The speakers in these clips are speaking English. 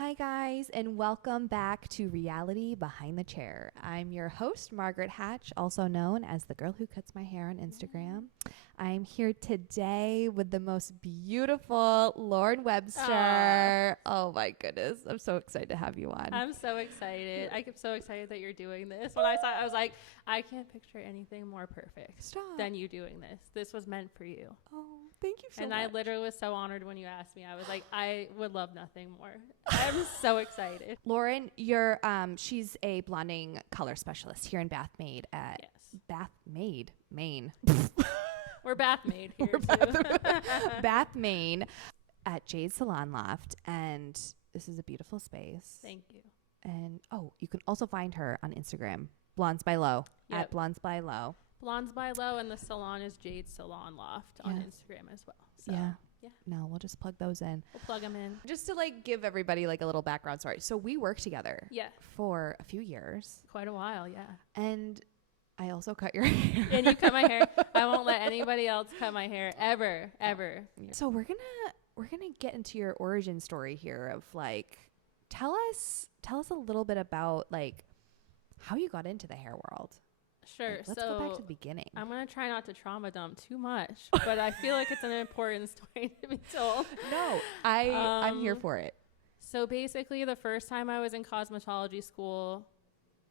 Hi guys, and welcome back to Reality Behind the Chair. I'm your host, Margaret Hatch, also known as the girl who cuts my hair on Instagram. I'm here today with the most beautiful Lauren Webster. Oh my goodness, I'm so excited to have you on. I'm so excited. I'm so excited that you're doing this. When I saw it, I was like, I can't picture anything more perfect than you doing this. This was meant for you. Oh, thank you so much. And I literally was so honored when you asked me. I was like, I would love nothing more. I'm so excited. Lauren, she's a blonding color specialist here in Bath Maine at Maine. We're Bath Maine here too. Bath Maine at Jade Salon Loft, and this is a beautiful space. Thank you. And you can also find her on Instagram, Blondes by Low, at Blondes by Low. Blondes by Low, and the salon is Jade Salon Loft on Instagram as well. So, yeah. No, we'll just plug those in. We'll plug them in. Just to give everybody a little background story. So we worked together for a few years. Quite a while, yeah. And I also cut your hair. And you cut my hair. I won't let anybody else cut my hair ever. So we're gonna get into your origin story here of tell us a little bit about how you got into the hair world. Sure. Let's go back to the beginning. I'm going to try not to trauma dump too much, but I feel like it's an important story to be told. No, I'm here for it. So basically, the first time I was in cosmetology school,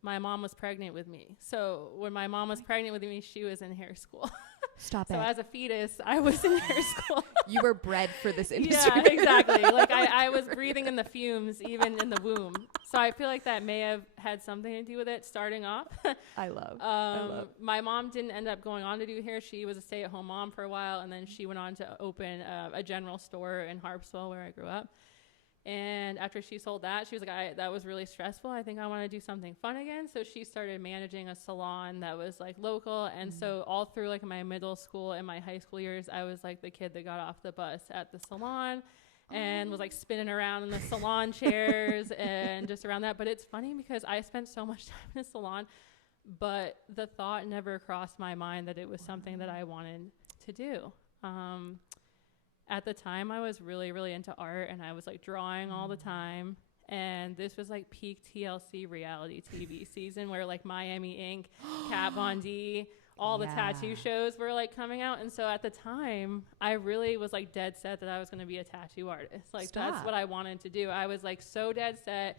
my mom was pregnant with me. So when my mom was pregnant with me, she was in hair school. Stop it. So as a fetus, I was in hair school. You were bred for this industry. Yeah, exactly. I was breathing in the fumes even in the womb. So I feel like that may have had something to do with it starting off. I love. My mom didn't end up going on to do hair. She was a stay-at-home mom for a while, and then she went on to open a general store in Harpswell where I grew up. And after she sold that, she was like, that was really stressful. I think I want to do something fun again. So she started managing a salon that was local. And so all through my middle school and my high school years, I was the kid that got off the bus at the salon and was spinning around in the salon chairs and just around that. But it's funny because I spent so much time in a salon, but the thought never crossed my mind that it was something that I wanted to do. At the time, I was really, really into art, and I was drawing all the time. And this was peak TLC reality TV season where Miami Ink, Kat Von D, all the tattoo shows were coming out. And so at the time, I really was dead set that I was going to be a tattoo artist. That's what I wanted to do. I was so dead set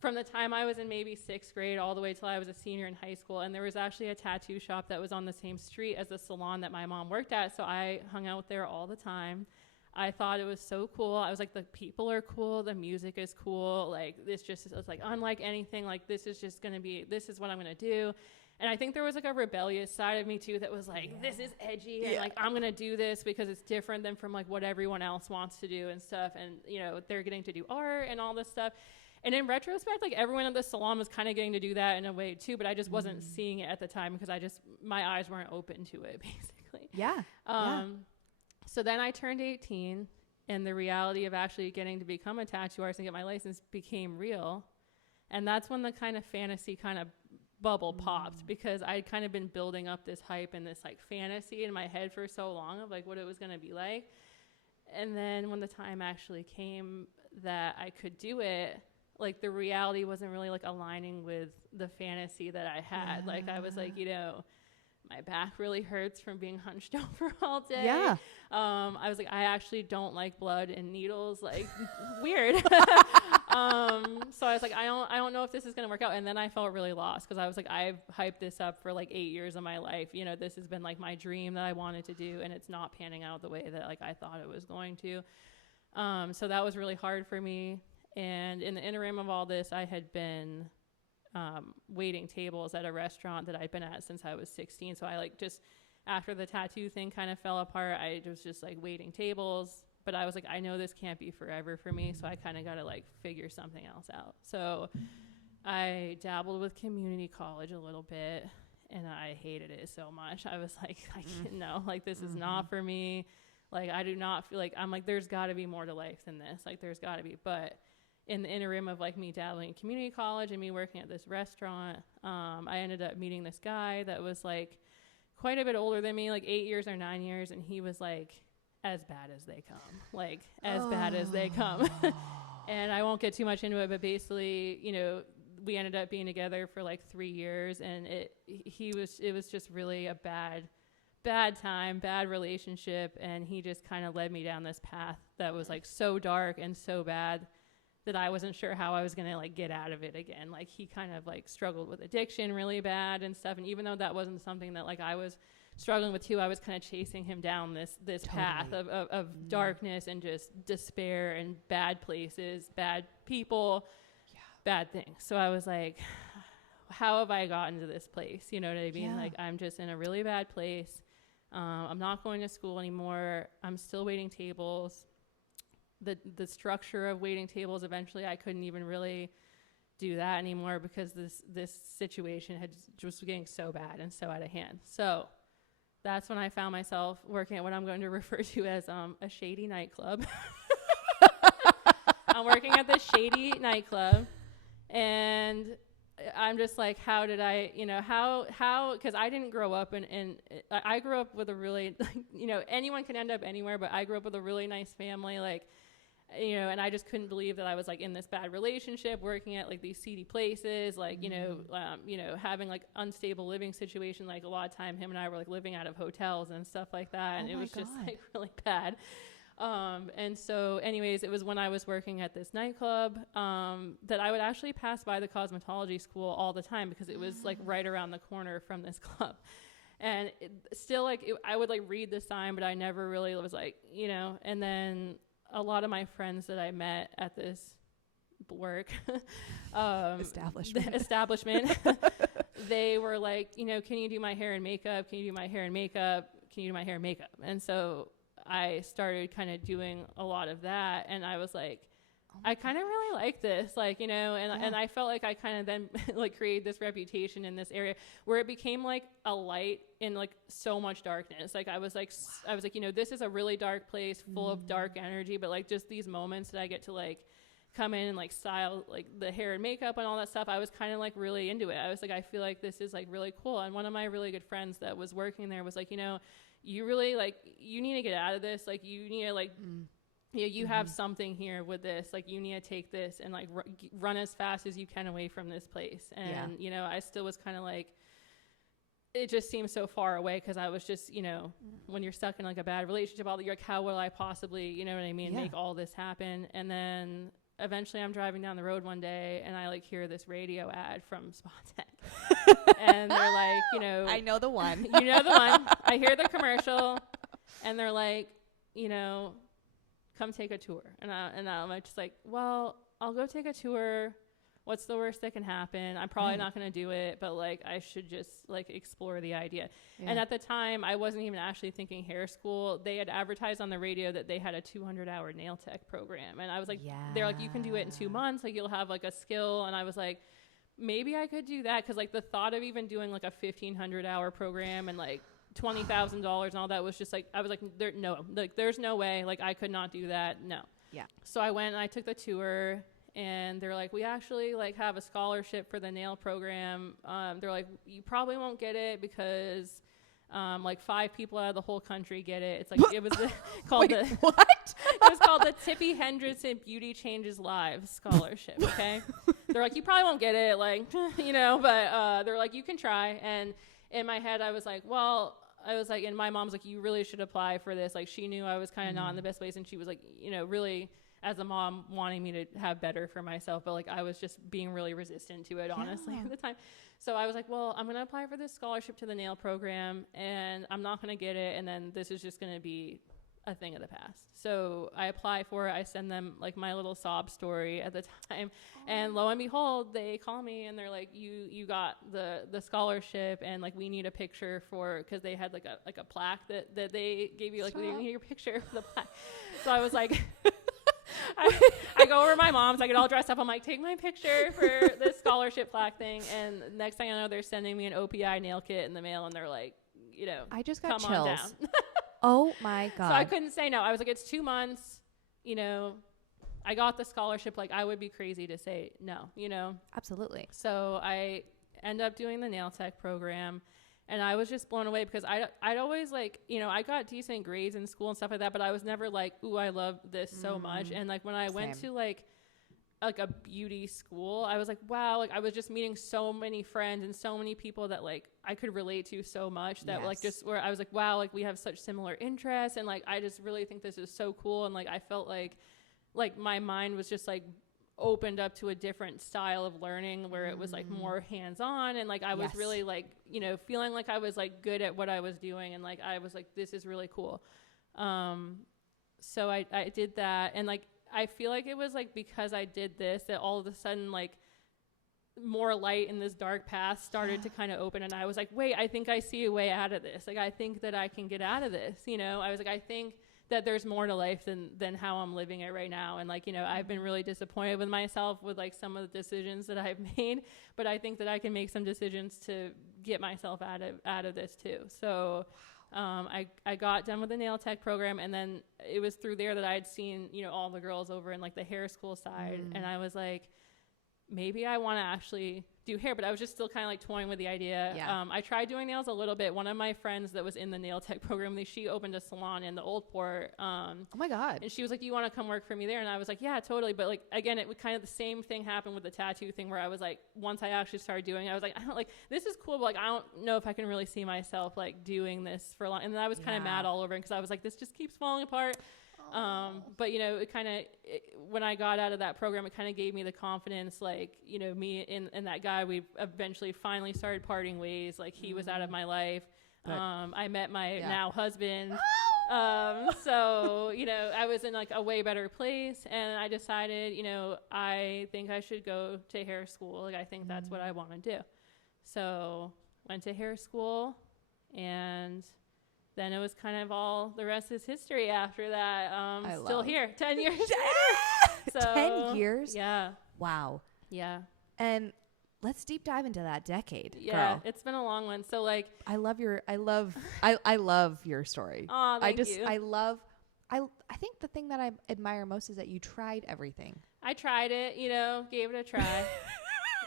from the time I was in maybe 6th grade all the way till I was a senior in high school. And there was actually a tattoo shop that was on the same street as the salon that my mom worked at. So I hung out there all the time. I thought it was so cool. I was the people are cool. The music is cool. This just is unlike anything. This is just going to be, this is what I'm going to do. And I think there was a rebellious side of me too that was this is edgy and I'm going to do this because it's different than from what everyone else wants to do and stuff. And, they're getting to do art and all this stuff. And in retrospect, everyone at the salon was kind of getting to do that in a way too, but I just wasn't seeing it at the time because my eyes weren't open to it, basically. Yeah. So then I turned 18, and the reality of actually getting to become a tattoo artist and get my license became real. And that's when the kind of fantasy kind of bubble popped, because I'd kind of been building up this hype and this fantasy in my head for so long of what it was going to be like. And then when the time actually came that I could do it, the reality wasn't really aligning with the fantasy that I had. I was my back really hurts from being hunched over all day. Yeah. I was I actually don't like blood and needles. Weird. So I was I don't know if this is going to work out. And then I felt really lost because I was I've hyped this up for 8 years of my life. This has been my dream that I wanted to do, and it's not panning out the way that I thought it was going to. So that was really hard for me. And in the interim of all this, I had been waiting tables at a restaurant that I'd been at since I was 16. So I just, after the tattoo thing kind of fell apart, I was just waiting tables. But I was I know this can't be forever for me. So I kind of got to figure something else out. So I dabbled with community college a little bit, and I hated it so much. I was I can't, no, this is not for me. I do not feel I'm there's got to be more to life than this. There's got to be. But in the interim of me dabbling in community college and me working at this restaurant, I ended up meeting this guy that was quite a bit older than me, 8 years or 9 years. And he was as bad as they come, as bad as they come. And I won't get too much into it, but basically, you know, we ended up being together for like 3 years, and it was just really a bad time, bad relationship. And he just kind of led me down this path that was like so dark and so bad that I wasn't sure how I was going to like get out of it again. Like he kind of like struggled with addiction really bad and stuff. And even though that wasn't something that like I was struggling with too, I was kind of chasing him down this path of darkness and just despair and bad places, bad people, bad things. So I was like, how have I gotten to this place? You know what I mean? Yeah. Like I'm just in a really bad place. I'm not going to school anymore. I'm still waiting tables. The structure of waiting tables, eventually I couldn't even really do that anymore because this situation had just getting so bad and so out of hand. So that's when I found myself working at what I'm going to refer to as a shady nightclub. I'm working at this shady nightclub, and I'm just like, how did I, you know, how, because I didn't grow up in I grew up with a really, you know, anyone can end up anywhere, but I grew up with a really nice family, like, you know, and I just couldn't believe that I was like in this bad relationship, working at like these seedy places, like, you know, having like unstable living situation. Like a lot of time him and I were like living out of hotels and stuff like that. And it was just like really bad. And so anyways, it was when I was working at this nightclub, that I would actually pass by the cosmetology school all the time because it was like right around the corner from this club. And still like, I would like read the sign, but I never really was like, you know, and then a lot of my friends that I met at this work establishment, they were like, you know, can you do my hair and makeup? Can you do my hair and makeup? Can you do my hair and makeup? And so I started kind of doing a lot of that. And I was like, I kind of really like this, like, you know, and I felt like I kind of then like created this reputation in this area where it became like a light in like so much darkness. Like I was like, you know, this is a really dark place full of dark energy, but like just these moments that I get to like come in and like style like the hair and makeup and all that stuff. I was kind of like really into it. I was like, I feel like this is like really cool. And one of my really good friends that was working there was like, you know, you really like, you need to get out of this. Like you need to like, you know, you have something here with this, like you need to take this and like run as fast as you can away from this place. And, you know, I still was kind of like, it just seems so far away because I was just, you know, when you're stuck in like a bad relationship, you're like, how will I possibly, you know what I mean, make all this happen? And then eventually I'm driving down the road one day and I like hear this radio ad from Spontac. And they're like, you know, I know the one. You know the one. I hear the commercial and they're like, you know, come take a tour. And I'm just like, well, I'll go take a tour. What's the worst that can happen? I'm probably not going to do it, but like I should just like explore the idea. And at the time I wasn't even actually thinking hair school. They had advertised on the radio that they had a 200-hour nail tech program. And I was like, they're like, you can do it in 2 months. Like you'll have like a skill. And I was like, maybe I could do that. Cause like the thought of even doing like a 1,500-hour program and like $20,000 and all that was just like, I was like, there's no way. Like I could not do that. No. Yeah. So I went and I took the tour and they're like, we actually like have a scholarship for the nail program. They're like, you probably won't get it because like 5 people out of the whole country get it. It's like, it was called what? It was called the Tippy Hendrickson Beauty Changes Lives Scholarship. Okay. They're like, you probably won't get it. Like, you know, but they're like, you can try. And in my head, I was like, well, and my mom's like, you really should apply for this. Like she knew I was kind of not in the best place. And she was like, you know, really as a mom wanting me to have better for myself. But like, I was just being really resistant to it, honestly, at the time. So I was like, well, I'm going to apply for this scholarship to the nail program and I'm not going to get it. And then this is just going to be a thing of the past. So I apply for it. I send them like my little sob story at the time. And lo and behold, they call me and they're like, you got the scholarship and like we need a picture for, cause they had like a plaque that they gave you, like we need your picture for the plaque. So I was like, I go over to my mom's, I get all dressed up. I'm like, take my picture for this scholarship plaque thing. And next thing I know, they're sending me an OPI nail kit in the mail. And they're like, you know, I just got come chills. on down. Oh my God. So I couldn't say no. I was like, it's 2 months, you know, I got the scholarship. Like I would be crazy to say no, you know? Absolutely. So I end up doing the nail tech program and I was just blown away because I'd always like, you know, I got decent grades in school and stuff like that, but I was never like, ooh, I love this so much. And like when I went to like like a beauty school, I was like, wow, like I was just meeting so many friends and so many people that like I could relate to so much that like just where I was like, wow, like we have such similar interests, and like I just really think this is so cool. And like I felt like my mind was just like opened up to a different style of learning where it was like more hands-on, and like I was really like, you know, feeling like I was like good at what I was doing, and like I was like, this is really cool. So I did that, and like I feel like it was like because I did this that all of a sudden like more light in this dark path started to kind of open, and I was like, wait, I think I see a way out of this. Like I think that I can get out of this, you know. I was like, I think that there's more to life than how I'm living it right now. And like, you know, I've been really disappointed with myself with like some of the decisions that I've made, but I think that I can make some decisions to get myself out of this too. So I got done with the nail tech program, and then it was through there that I had seen, you know, all the girls over in like the hair school side. And I was like, maybe I want to actually do hair, but I was just still kind of like toying with the idea. I tried doing nails a little bit. One of my friends that was in the nail tech program, she opened a salon in the Old Port. Oh my God. And she was like, do you want to come work for me there? And I was like, yeah, totally. But like, again, it would kind of the same thing happen with the tattoo thing where I was like, once I actually started doing it, I was like, I don't like, this is cool, but like, I don't know if I can really see myself like doing this for long. And then I was kind of mad all over it because I was like, this just keeps falling apart. But you know, it kind of, when I got out of that program, it kind of gave me the confidence, like, you know, me and that guy, we eventually finally started parting ways. Like he was out of my life. I met my now husband. So, you know, I was in like a way better place, and I decided, you know, I think I should go to hair school. Like, I think that's what I want to do. So went to hair school, and then it was kind of all the rest is history after that. Still here 10 years later. So, 10 years? Yeah. Wow. Yeah. And let's deep dive into that decade. Yeah, girl. It's been a long one. So like, I love your story. Oh, thank you. I think the thing that I admire most is that you tried everything. I tried it, you know, gave it a try.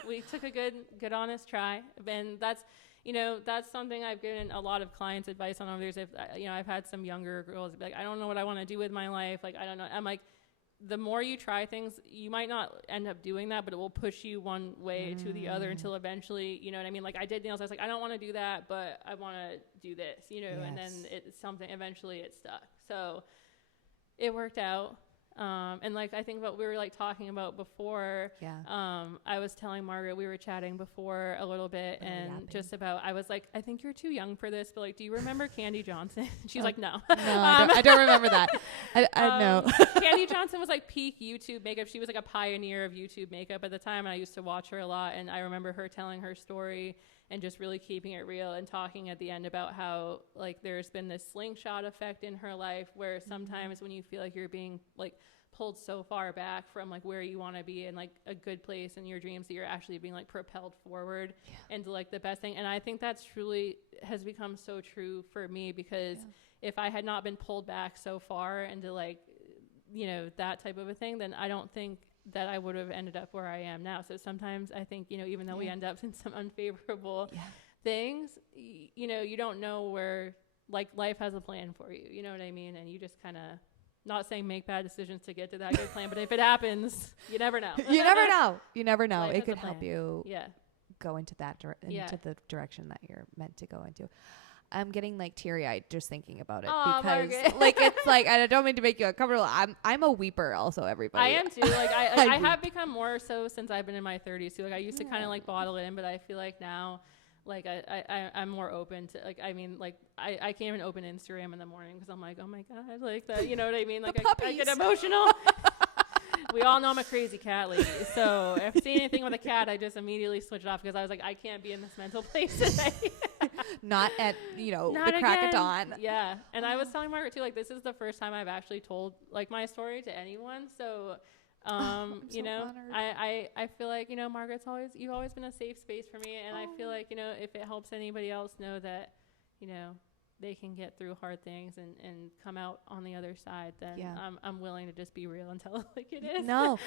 We took a good honest try. And that's, you know, that's something I've given a lot of clients advice on over the years. If, you know, I've had some younger girls be like, I don't know what I want to do with my life. Like, I don't know. I'm like, the more you try things, you might not end up doing that, but it will push you one way to the other until eventually, you know what I mean? Like I did nails. I was like, I don't want to do that, but I want to do this, you know, and then it's something, eventually it stuck. So it worked out. And like, I think what we were like talking about before, I was telling Margaret, we were chatting before a little bit and just about, I was like, I think you're too young for this, but like, do you remember Candy Johnson? She's like, no, I don't remember that. I know. Candy Johnson was like peak YouTube makeup. She was like a pioneer of YouTube makeup at the time. And I used to watch her a lot. And I remember her telling her story and just really keeping it real and talking at the end about how like there's been this slingshot effect in her life where sometimes when you feel like you're being like pulled so far back from like where you want to be and like a good place in your dreams that you're actually being like propelled forward into like the best thing. And I think that's truly has become so true for me because if I had not been pulled back so far into like, you know, that type of a thing, then I don't think that I would have ended up where I am now. So sometimes I think, you know, even though we end up in some unfavorable things, you know, you don't know where like life has a plan for you, you know what I mean? And you just kind of, not saying make bad decisions to get to that good plan, but if it happens, you never know. You never know. You never know. Life it could has a help plan. you go into that into the direction that you're meant to go into. I'm getting like teary-eyed just thinking about it because Margaret. like it's like I don't mean to make you uncomfortable. I'm a weeper also, everybody. I am too. Like I have become more so since I've been in my 30s too. Like I used to kind of like bottle it in, but I feel like now like I'm more open to like, I mean, like I can't even open Instagram in the morning because I'm like, oh my God, like that, you know what I mean? Like I get emotional. We all know I'm a crazy cat lady. So if I see anything with a cat, I just immediately switch it off because I was like, I can't be in this mental place today. Not at, you know, Not the crack again. of dawn. Yeah. And I was telling Margaret too, like, this is the first time I've actually told like my story to anyone. So, you know, I feel like, you know, you've always been a safe space for me. And I feel like, you know, if it helps anybody else know that, you know, they can get through hard things and come out on the other side, then I'm willing to just be real and tell it like it is. No.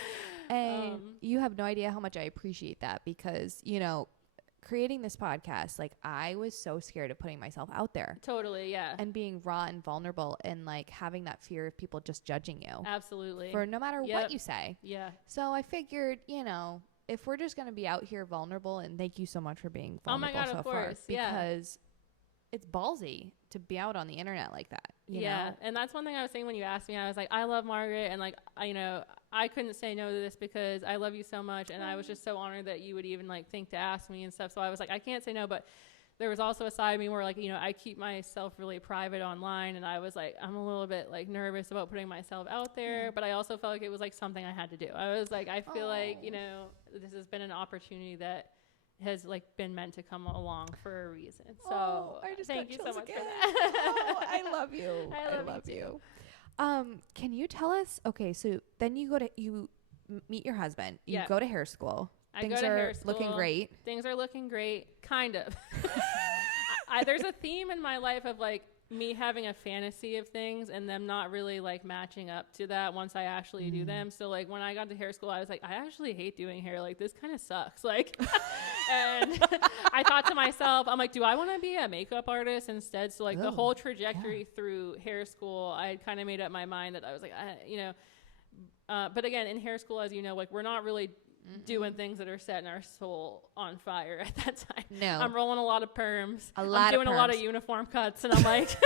And you have no idea how much I appreciate that because, you know, creating this podcast, like I was so scared of putting myself out there. Totally. Yeah. And being raw and vulnerable and like having that fear of people just judging you. Absolutely. For no matter what you say. Yeah. So I figured, you know, if we're just going to be out here vulnerable, and thank you so much for being vulnerable oh my God, so of far. course. Because it's ballsy to be out on the internet like that. You know? And that's one thing I was saying when you asked me. I was like, I love Margaret, and like, you know, I couldn't say no to this because I love you so much, and I was just so honored that you would even like think to ask me and stuff. So I was like, I can't say no, but there was also a side of me where like, you know, I keep myself really private online, and I was like, I'm a little bit like nervous about putting myself out there, but I also felt like it was like something I had to do. I was like, I feel like, you know, this has been an opportunity that has like been meant to come along for a reason. So I just thank you so much again. for that. I love you. I love you. Can you tell us, okay, so then you meet your husband, you go to hair school. Things are looking great. Things are looking great, kind of. There's a theme in my life of like me having a fantasy of things and them not really like matching up to that once I actually do them. So like when I got to hair school, I was like, I actually hate doing hair. Like this kind of sucks. Like, and I thought to myself, I'm like, do I want to be a makeup artist instead? So like the whole trajectory through hair school, I had kind of made up my mind that I was like, you know, but again, in hair school, as you know, like we're not really doing things that are setting our soul on fire at that time. No. I'm rolling a lot of perms. I'm doing a lot of uniform cuts, and I'm like,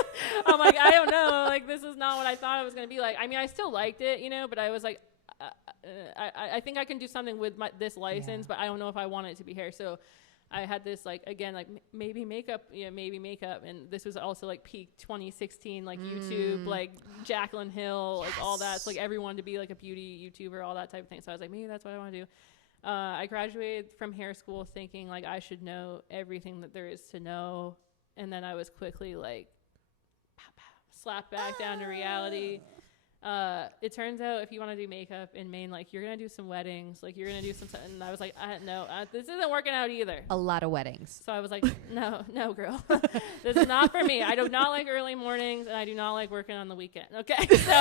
I don't know, like this is not what I thought it was going to be like. I mean, I still liked it, you know, but I was like, I think I can do something with this license, but I don't know if I want it to be hair. So I had this like, again, like maybe makeup, and this was also like peak 2016, like YouTube, like Jaclyn Hill, like all that. It's like everyone wanted to be like a beauty YouTuber, all that type of thing. So I was like, maybe that's what I want to do. I graduated from hair school thinking like I should know everything that there is to know, and then I was quickly like slapped back down to reality. It turns out if you want to do makeup in Maine, like you're gonna do some weddings, like you're gonna do some, and I was like, no, this isn't working out either. A lot of weddings. So I was like, no, girl, this is not for me. I do not like early mornings, and I do not like working on the weekend. Okay, so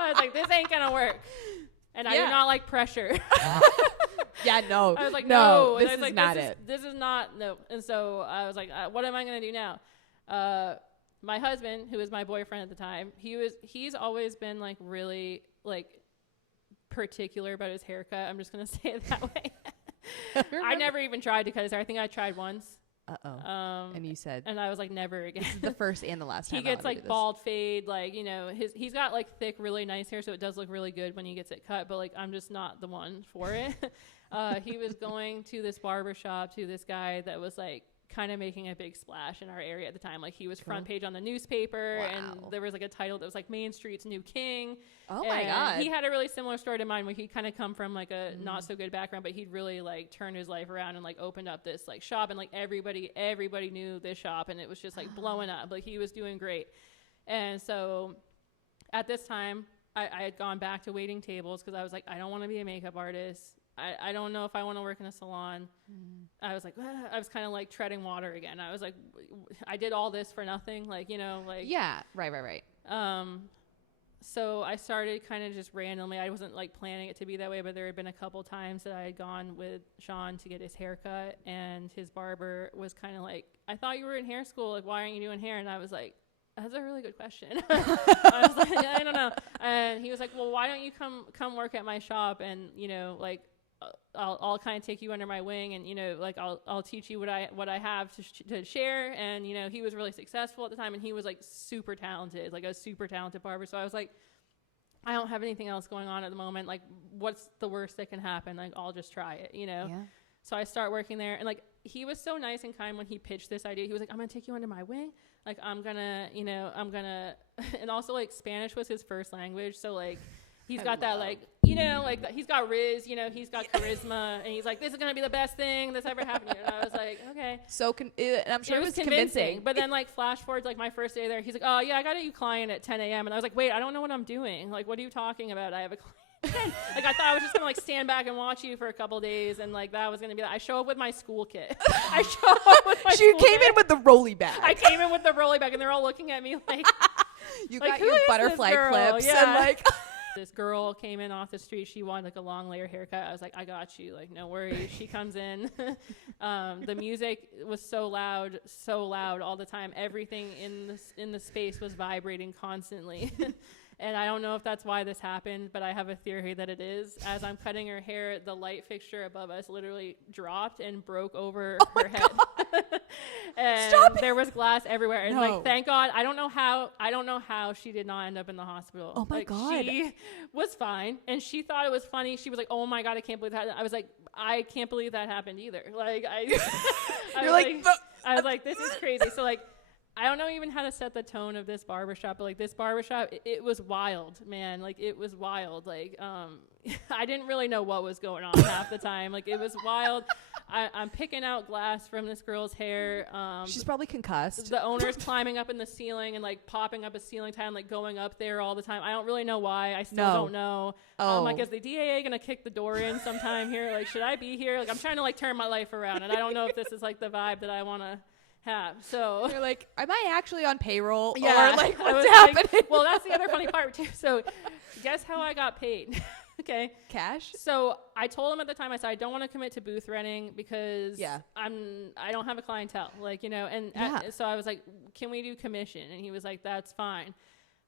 I was like, this ain't gonna work, and I do not like pressure. No. I was like, no, and this I was is like, not it. This is not no. And so I was like, what am I gonna do now? My husband, who was my boyfriend at the time, he's always been like really like particular about his haircut. I'm just gonna say it that way. I never even tried to cut his hair. I think I tried once. And you said, and I was like, never again. This is the first and the last time. He gets like bald fade, like, you know, he's got like thick, really nice hair, so it does look really good when he gets it cut. But like, I'm just not the one for it. He was going to this barber shop to this guy that was like kind of making a big splash in our area at the time. Like he was front page on the newspaper, and there was like a title that was like Main Street's New King. Oh my God. He had a really similar story to mine, where he'd kind of come from like a not so good background, but he'd really like turned his life around and like opened up this like shop, and like everybody knew this shop, and it was just like blowing up. Like he was doing great. And so at this time I had gone back to waiting tables because I was like, I don't want to be a makeup artist. I don't know if I want to work in a salon. I was like, I was kind of like treading water again. I was like, I did all this for nothing. Like, you know, like. Yeah. Right. So I started kind of just randomly. I wasn't like planning it to be that way, but there had been a couple times that I had gone with Sean to get his haircut, and his barber was kind of like, I thought you were in hair school. Like, why aren't you doing hair? And I was like, that's a really good question. I was like, I don't know. And he was like, well, why don't you come work at my shop, and, you know, like, I'll kind of take you under my wing, and, you know, like I'll teach you what I have to share. And, you know, he was really successful at the time, and he was like super talented, like a super talented barber. So I was like, I don't have anything else going on at the moment. Like, what's the worst that can happen? Like, I'll just try it, you know? Yeah. So I start working there, and like, he was so nice and kind when he pitched this idea. He was like, I'm going to take you under my wing. Like, I'm going to, and also like Spanish was his first language. So like, he's got that, like, you know, like he's got riz, you know, he's got charisma, and he's like, this is going to be the best thing that's ever happened to you. And I was like, okay. So, and I'm sure it was convincing. But then like flash forward, like my first day there, he's like, oh yeah, I got a client at 10 a.m. And I was like, wait, I don't know what I'm doing. Like, what are you talking about? I have a client. Like, I thought I was just going to like stand back and watch you for a couple days. And like, that was going to be that. I show up with my school kit. She came in with the rolly bag. I came in with the rolly bag, and they're all looking at me like, you like, got your butterfly clips and like. This girl came in off the street. She wanted like a long layer haircut. I was like, I got you. Like, no worries. She comes in. The music was so loud all the time. Everything in the space was vibrating constantly. And I don't know if that's why this happened, but I have a theory that it is. As I'm cutting her hair, the light fixture above us literally dropped and broke over her head. And there was glass everywhere. And like, thank God, I don't know how she did not end up in the hospital. Oh my God. She was fine. And she thought it was funny. She was like, oh my God, I can't believe that. I was like, I can't believe that happened either. Like, I was like, this is crazy. So like, I don't know even how to set the tone of this barbershop, but like this barbershop, it was wild, man. Like it was wild. Like, I didn't really know what was going on half the time. Like it was wild. I'm picking out glass from this girl's hair. She's probably concussed. The owner's climbing up in the ceiling and like popping up a ceiling tile and like going up there all the time. I don't really know why. I still don't know. I'm like, is the DAA going to kick the door in sometime here? Like, should I be here? Like, I'm trying to like turn my life around and I don't know if this is like the vibe that I want to have. So you're like, am I actually on payroll? Yeah, or like what's happening? Like, well, that's the other funny part too. So guess how I got paid? Okay. Cash? So I told him at the time, I said, I don't want to commit to booth renting because I don't have a clientele. Like, you know, and so I was like, can we do commission? And he was like, that's fine.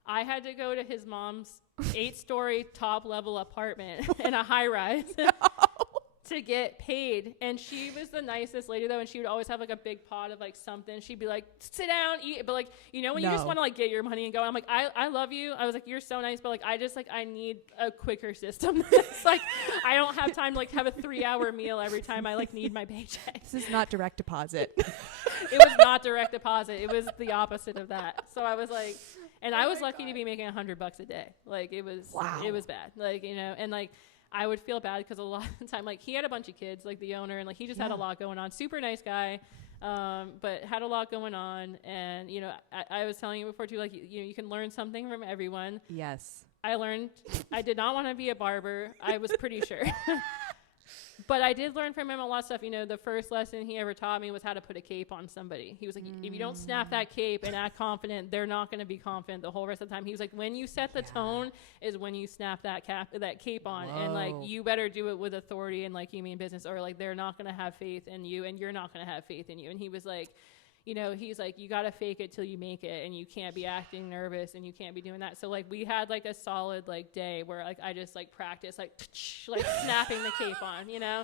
I had to go to his mom's 8-story top level apartment in a high rise. To get paid. And she was the nicest lady though, and she would always have like a big pot of like something. She'd be like, sit down, eat. But like, you know, when you just want to like get your money and go, I'm like, I love you. I was like, you're so nice, but like I need a quicker system. It's like I don't have time to like have a 3-hour meal every time I like need my paycheck. This is not direct deposit. It was not direct deposit. It was the opposite of that. So I was like, and I was lucky to be making $100 a day. Like it was bad. Like, you know, and like I would feel bad because a lot of the time, like he had a bunch of kids, like the owner, and like he just had a lot going on. Super nice guy, but had a lot going on. And you know, I was telling you before too, like you know, you can learn something from everyone. Yes, I learned. I did not want to be a barber. I was pretty sure. But I did learn from him a lot of stuff. You know, the first lesson he ever taught me was how to put a cape on somebody. He was like, if you don't snap that cape and act confident, they're not going to be confident the whole rest of the time. He was like, when you set the tone is when you snap that cape on. Whoa. And like, you better do it with authority and like you mean business, or like they're not going to have faith in you and you're not going to have faith in you. And he was like, you know, he's like, you got to fake it till you make it, and you can't be acting nervous and you can't be doing that. So like we had like a solid like day where like I just like practiced like snapping the cape on, you know.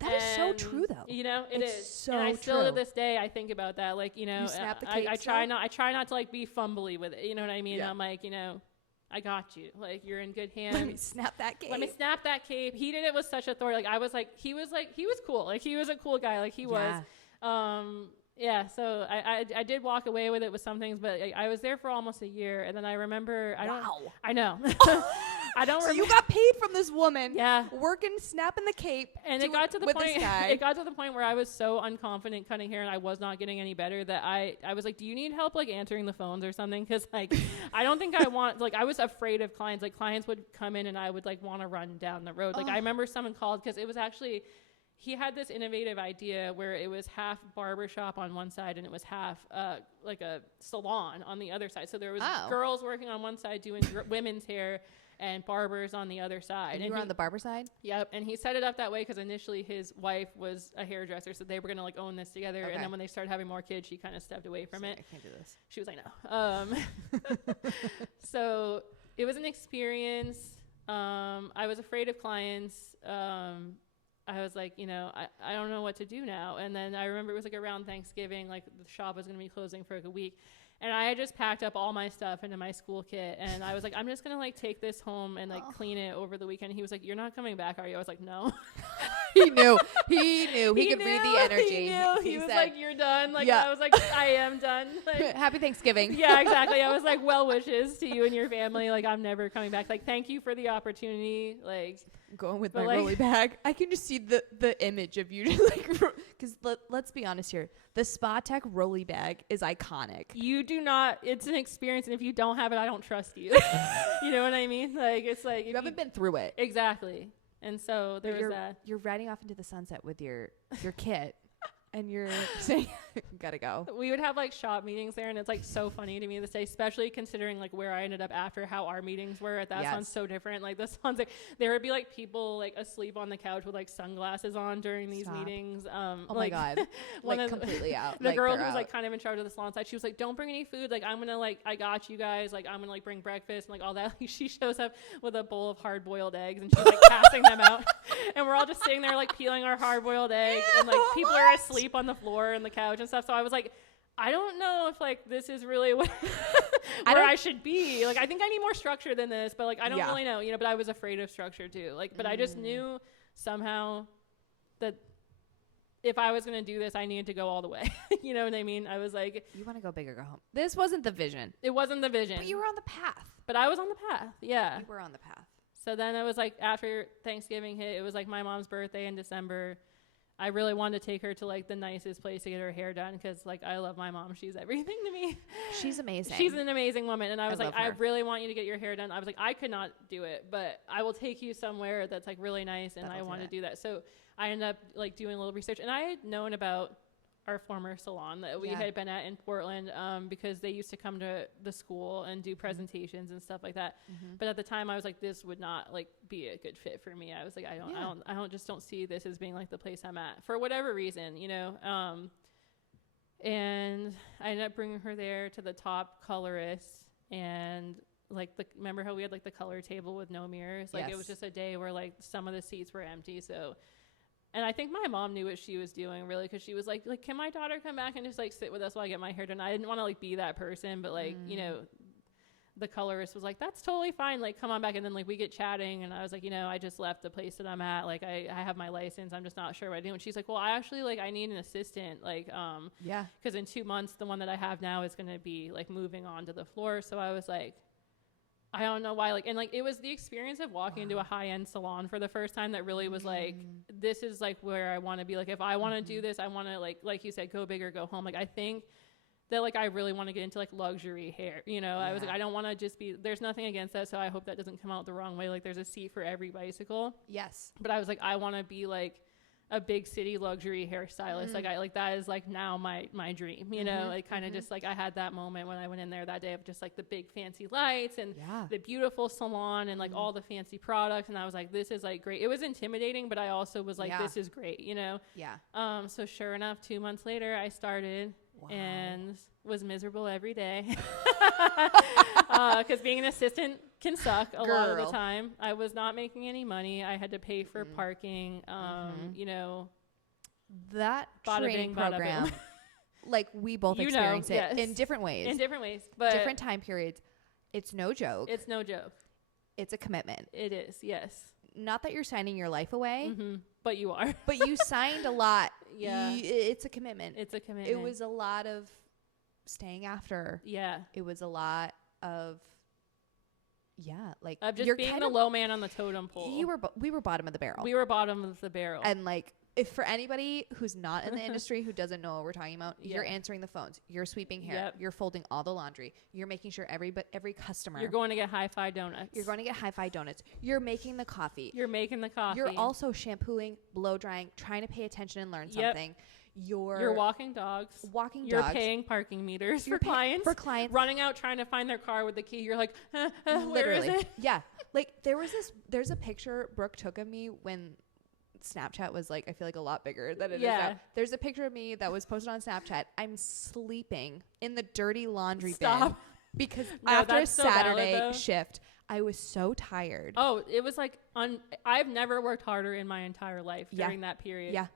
That is so true though. You know, it's so and I true. Still to this day I think about that. Like, you know, you snap the cape I try not to like be fumbly with it. You know what I mean? Yeah. I'm like, you know, I got you. Like, you're in good hands. Let me snap that cape. He did it with such authority. Like I was like, he was cool. Like he was a cool guy. Like he was. Yeah, so I did walk away with it with some things, but I was there for almost a year, and then I remember I know. I don't. So you got paid from this woman, yeah, working, snapping the cape, and it got to the point. It got to the point where I was so unconfident cutting hair, and I was not getting any better. That I was like, "Do you need help, like answering the phones or something?" Because like, I don't think I want. Like, I was afraid of clients. Like, clients would come in, and I would like want to run down the road. Like, I remember someone called because it was actually. He had this innovative idea where it was half barbershop on one side and it was half like a salon on the other side. So there was girls working on one side doing women's hair and barbers on the other side. And you were on the barber side? Yep. And he set it up that way because initially his wife was a hairdresser, so they were going to like own this together. Okay. And then when they started having more kids, she kind of stepped away from it. I can't do this. She was like, no. So it was an experience. I was afraid of clients. I was like, you know, I don't know what to do now. And then I remember it was like around Thanksgiving, like the shop was going to be closing for like a week. And I had just packed up all my stuff into my school kit. And I was like, I'm just going to like take this home and like clean it over the weekend. He was like, you're not coming back, are you? I was like, no. He knew. He could read the energy. He was like, you're done. Like, I was like, I am done. Like, happy Thanksgiving. Yeah, exactly. I was like, well wishes to you and your family. Like, I'm never coming back. Like, thank you for the opportunity. Like, going with my rolly bag. I can just see the image of you, like, because let's be honest here. The Spa Tech rolly bag is iconic. You do not. It's an experience, and if you don't have it, I don't trust you. You know what I mean? Like, it's like you haven't been through it. Exactly. And so there was that. You're riding off into the sunset with your kit, and you're saying Gotta go. We would have like shop meetings there, and it's like so funny to me this day, especially considering like where I ended up after, how our meetings were at that salon so different. Like the salons, like, there would be like people like asleep on the couch with like sunglasses on during these meetings. Oh my God. Like completely out. The girl who was like kind of in charge of the salon side, she was like, don't bring any food. Like, I'm gonna like, I got you guys. Like, I'm gonna like bring breakfast and like all that. Like, she shows up with a bowl of hard boiled eggs, and she's like passing them out, and we're all just sitting there like peeling our hard boiled eggs, and like people are asleep on the floor and the couch and stuff. So I was like, I don't know if like this is really where I should be. Like, I think I need more structure than this, but like I don't really know, you know. But I was afraid of structure too. Like, but I just knew somehow that if I was gonna do this, I needed to go all the way. You know what I mean? I was like, you want to go big or go home. This wasn't the vision. It wasn't the vision. But you were on the path. But I was on the path. Yeah. You were on the path. So then it was like after Thanksgiving hit, it was like my mom's birthday in December. I really wanted to take her to like the nicest place to get her hair done, because like I love my mom. She's everything to me. She's amazing. She's an amazing woman. And I was like, I really want you to get your hair done. I was like, I could not do it, but I will take you somewhere that's like really nice, and I want to do that. So I ended up like doing a little research, and I had known about our former salon that we had been at in Portland, because they used to come to the school and do presentations and stuff like that. But at the time I was like, this would not like be a good fit for me. I was like, I don't see this as being like the place I'm at for whatever reason, you know? And I ended up bringing her there to the top colorist, and like remember how we had like the color table with no mirrors? Like it was just a day where like some of the seats were empty. So, and I think my mom knew what she was doing, really, because she was like, can my daughter come back and just like sit with us while I get my hair done? I didn't want to like be that person, but like, you know, the colorist was like, that's totally fine. Like, come on back. And then like we get chatting, and I was like, you know, I just left the place that I'm at. Like, I have my license. I'm just not sure what I do. And she's like, well, I actually like, I need an assistant. Like, because in 2 months, the one that I have now is going to be like moving on to the floor. So I was like, I don't know why, like, and like, it was the experience of walking into a high-end salon for the first time that really was like, this is like where I want to be. Like, if I want to do this, I want to like you said, go big or go home. Like, I think that like, I really want to get into like luxury hair, you know. I was like, I don't want to just be, there's nothing against that. So I hope that doesn't come out the wrong way. Like, there's a seat for every bicycle. Yes. But I was like, I want to be like a big city luxury hairstylist. Like, I like, that is like now my dream, you know. Like, kind of just like, I had that moment when I went in there that day of just like the big fancy lights and the beautiful salon and like all the fancy products, and I was like, this is like great. It was intimidating, but I also was like, this is great, you know. So sure enough, 2 months later I started and was miserable every day, because being an assistant can suck a lot of the time. I was not making any money. I had to pay for parking. You know, that training program, like we both experienced it in different ways. But different time periods. It's no joke. It's no joke. It's a commitment. It is, yes. Not that you're signing your life away, but you are. But you signed a lot. It's a commitment. It's a commitment. It was a lot of staying after. It was a lot of like of just being the low man on the totem pole. We were bottom of the barrel. We were bottom of the barrel. And like, if for anybody who's not in the industry who doesn't know what we're talking about, you're answering the phones, you're sweeping hair, you're folding all the laundry, you're making sure every customer, you're going to get hi-fi donuts, you're making the coffee, you're also shampooing, blow drying, trying to pay attention and learn something. You're walking dogs. You're paying parking meters for clients. Running out trying to find their car with the key. You're like, where is it? Yeah. Like there's a picture Brooke took of me when Snapchat was like, I feel like a lot bigger than it is now. There's a picture of me that was posted on Snapchat. I'm sleeping in the dirty laundry bin because after a Saturday shift, I was so tired. Oh, it was like, I've never worked harder in my entire life during that period. Yeah.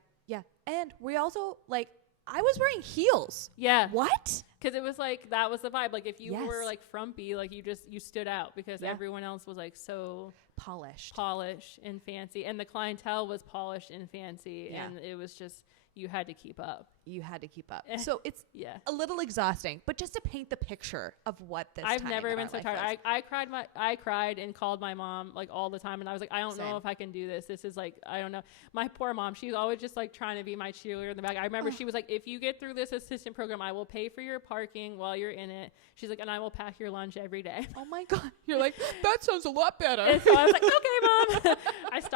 And we also, like, I was wearing heels. Yeah. What? Because it was like, that was the vibe. Like, if you were like frumpy, like you stood out because everyone else was like so polished and fancy. And the clientele was polished and fancy. And it was just, you had to keep up. So it's a little exhausting, but just to paint the picture of what this I've never been so tired. I cried and called my mom like all the time, and I was like, I don't know if I can do this. This is like, I don't know. My poor mom, she's always just like trying to be my cheerleader in the back. I remember she was like, if you get through this assistant program, I will pay for your parking while you're in it. She's like, and I will pack your lunch every day. Oh my God. You're like, that sounds a lot better. And so I was like, okay, Mom.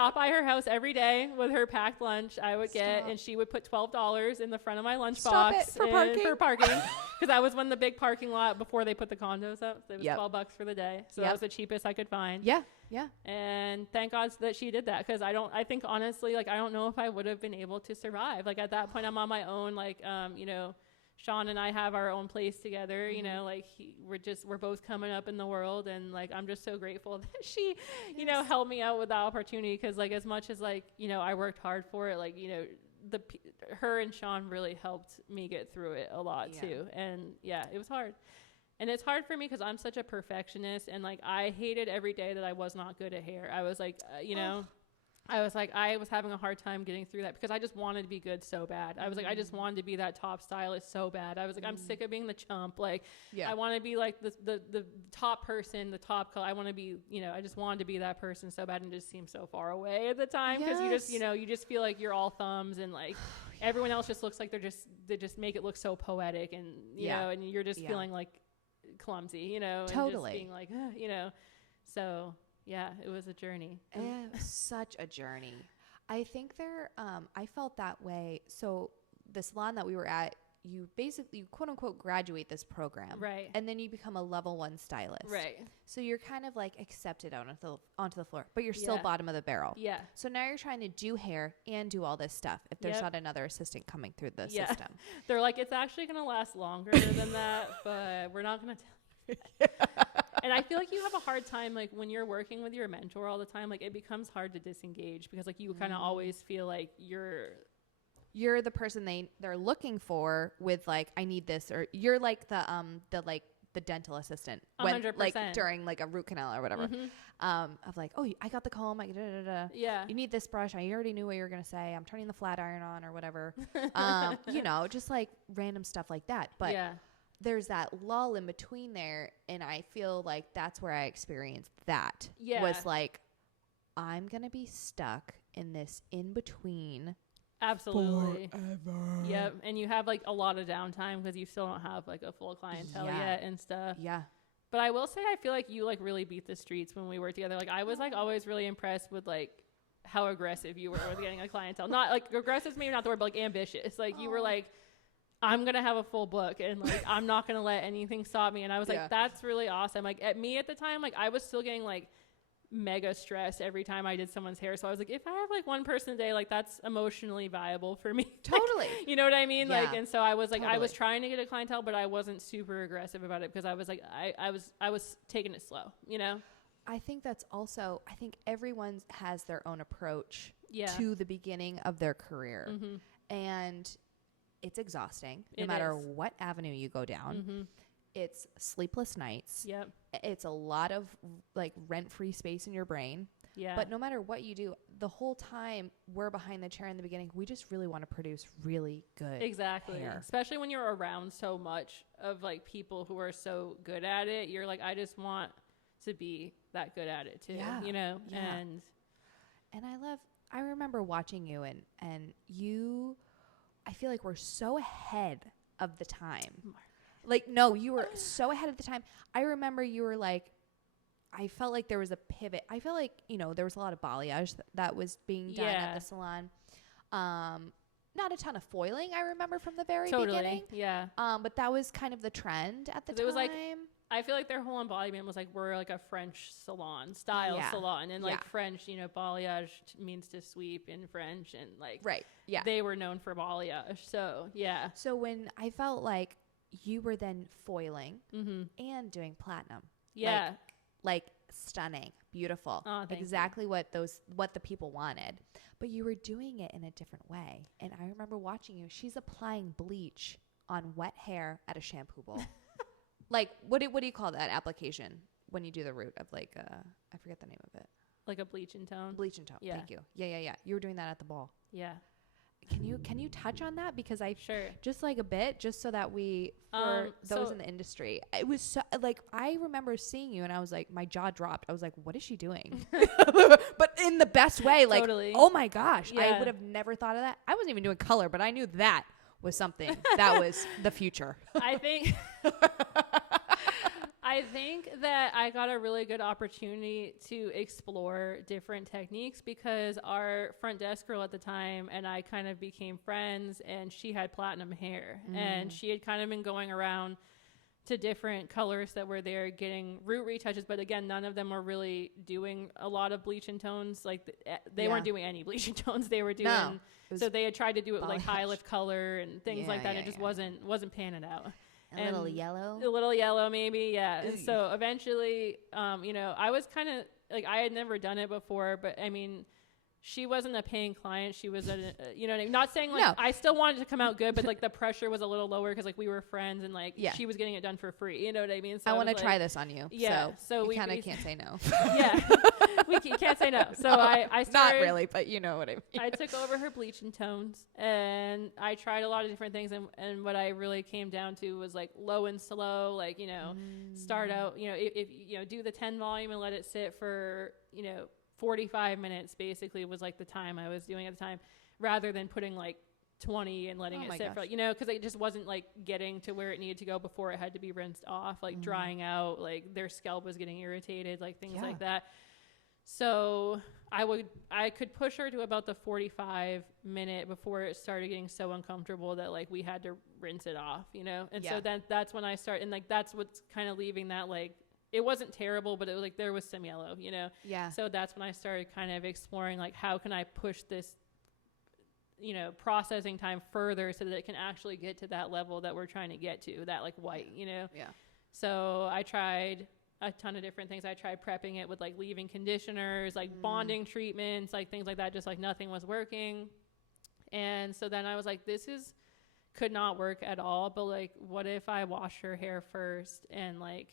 stop by her house every day with her packed lunch I would get, and she would put $12 in the front of my lunchbox for parking. Because that was when the big parking lot before they put the condos up. So it was $12 for the day. So that was the cheapest I could find. Yeah. And thank God that she did that, because I think honestly, like, I don't know if I would have been able to survive. Like, at that point, I'm on my own. Like, you know, Sean and I have our own place together, you know, like we're both coming up in the world, and like, I'm just so grateful that she, you know, helped me out with that opportunity. Cause like, as much as like, you know, I worked hard for it, like, you know, her and Sean really helped me get through it a lot too. And it was hard. And it's hard for me because I'm such a perfectionist, and like, I hated every day that I was not good at hair. I was like, you know, I was having a hard time getting through that because I just wanted to be good so bad. I was like, I just wanted to be that top stylist so bad. I was like, I'm sick of being the chump. Like, I want to be like the top person, the top color. I want to be, you know, I just wanted to be that person so bad, and it just seemed so far away at the time, because you just, you know, you just feel like you're all thumbs, and like everyone else just looks like they just make it look so poetic, and you know, and you're just feeling like clumsy, you know, and just being like, you know, so. Yeah, it was a journey. Such a journey. I think I felt that way. So the salon that we were at, you basically, quote unquote, graduate this program. Right. And then you become a level 1 stylist. Right. So you're kind of like accepted onto the floor, but you're still bottom of the barrel. Yeah. So now you're trying to do hair and do all this stuff if there's not another assistant coming through the system. They're like, it's actually going to last longer than that, but we're not going to tell you. And I feel like you have a hard time, like, when you're working with your mentor all the time, like, it becomes hard to disengage, because like, you kind of always feel like you're the person they're looking for with like, I need this, or you're like the dental assistant when 100%. like during like a root canal or whatever, of like, oh, I got the comb, you need this brush, I already knew what you were gonna say, I'm turning the flat iron on or whatever. You know, just like random stuff like that. But there's that lull in between there, and I feel like that's where I experienced that. Was like, I'm gonna be stuck in this in between. Absolutely. Forever. Yep. And you have like a lot of downtime because you still don't have like a full clientele yet and stuff. Yeah. But I will say, I feel like you like really beat the streets when we worked together. Like, I was like always really impressed with like how aggressive you were with getting a clientele. Not like aggressive, maybe not the word, but like ambitious. Like, you were like, I'm going to have a full book, and like, I'm not going to let anything stop me. And I was like, that's really awesome. Like, at the time, like, I was still getting like mega stressed every time I did someone's hair. So I was like, if I have like one person a day, like, that's emotionally viable for me. Totally. Like, you know what I mean? Yeah. Like, and so I was like, I was trying to get a clientele, but I wasn't super aggressive about it, because I was like, I was taking it slow, you know? I think that's also, I think everyone has their own approach to the beginning of their career. And it's exhausting no matter what avenue you go down. It's sleepless nights. Yep. It's a lot of like rent-free space in your brain. Yeah. But no matter what you do, the whole time we're behind the chair in the beginning, we just really want to produce really good hair. Especially when you're around so much of like people who are so good at it. You're like, I just want to be that good at it too. You know? Yeah. And I remember watching you, and you, I feel like we're so ahead of the time. Like, no, you were so ahead of the time. I remember you were like, I felt like there was a pivot. I feel like, you know, there was a lot of balayage that was being done at the salon. Not a ton of foiling, I remember, from the very beginning. Yeah. But that was kind of the trend at the time. It was like, I feel like their whole embodiment was like, we're like a French salon, style salon. And like French, you know, balayage means to sweep in French. And like, they were known for balayage. So, yeah. So when I felt like you were then foiling and doing platinum. Yeah. Like stunning, beautiful. Oh, exactly what the people wanted. But you were doing it in a different way. And I remember watching you. She's applying bleach on wet hair at a shampoo bowl. Like, what do you call that application when you do the root of like, I forget the name of it. Like a bleach and tone? Bleach and tone. Yeah. Thank you. Yeah. You were doing that at the ball. Yeah. Can you touch on that? Because just like a bit, just so that for those in the industry, it was so, like, I remember seeing you and I was like, my jaw dropped. I was like, what is she doing? But in the best way, like, oh my gosh, I would have never thought of that. I wasn't even doing color, but I knew that was something that was the future. I think I think that I got a really good opportunity to explore different techniques because our front desk girl at the time and I kind of became friends, and she had platinum hair and she had kind of been going around to different colors that were there getting root retouches, but again, none of them were really doing a lot of bleach and tones. Like they weren't doing any bleach and tones. They were doing, so they had tried to do it with like high lift color and things like that. It just wasn't panning out. A little yellow maybe. Yeah. And so eventually, you know, I was kind of like, I had never done it before, but I mean, she wasn't a paying client. She was you know what I mean? Not saying like, I still wanted to come out good, but like the pressure was a little lower because like we were friends and like she was getting it done for free. You know what I mean? So I want to try this on you. Yeah. So we kind of can't say no. Yeah. We can't say no. So I started. Not really, but you know what I mean. I took over her bleach and tones and I tried a lot of different things. And what I really came down to was like low and slow, like, you know, start out, you know, if you know, do the 10 volume and let it sit for, you know, 45 minutes basically was like the time I was doing at the time, rather than putting like 20 and letting it sit for, like, you know, because it just wasn't like getting to where it needed to go before it had to be rinsed off, like drying out, like their scalp was getting irritated, like things like that. So I could push her to about the 45-minute before it started getting so uncomfortable that like we had to rinse it off, you know? And so then that's when I started, and like that's what's kind of leaving that, like, it wasn't terrible, but it was like there was some yellow, you know? Yeah. So that's when I started kind of exploring like how can I push this, you know, processing time further so that it can actually get to that level that we're trying to get to, that like white, you know? Yeah. So I tried a ton of different things. I tried prepping it with like leave-in conditioners, like bonding treatments, like things like that, just like nothing was working. And so then I was like, could not work at all. But like, what if I wash her hair first and like,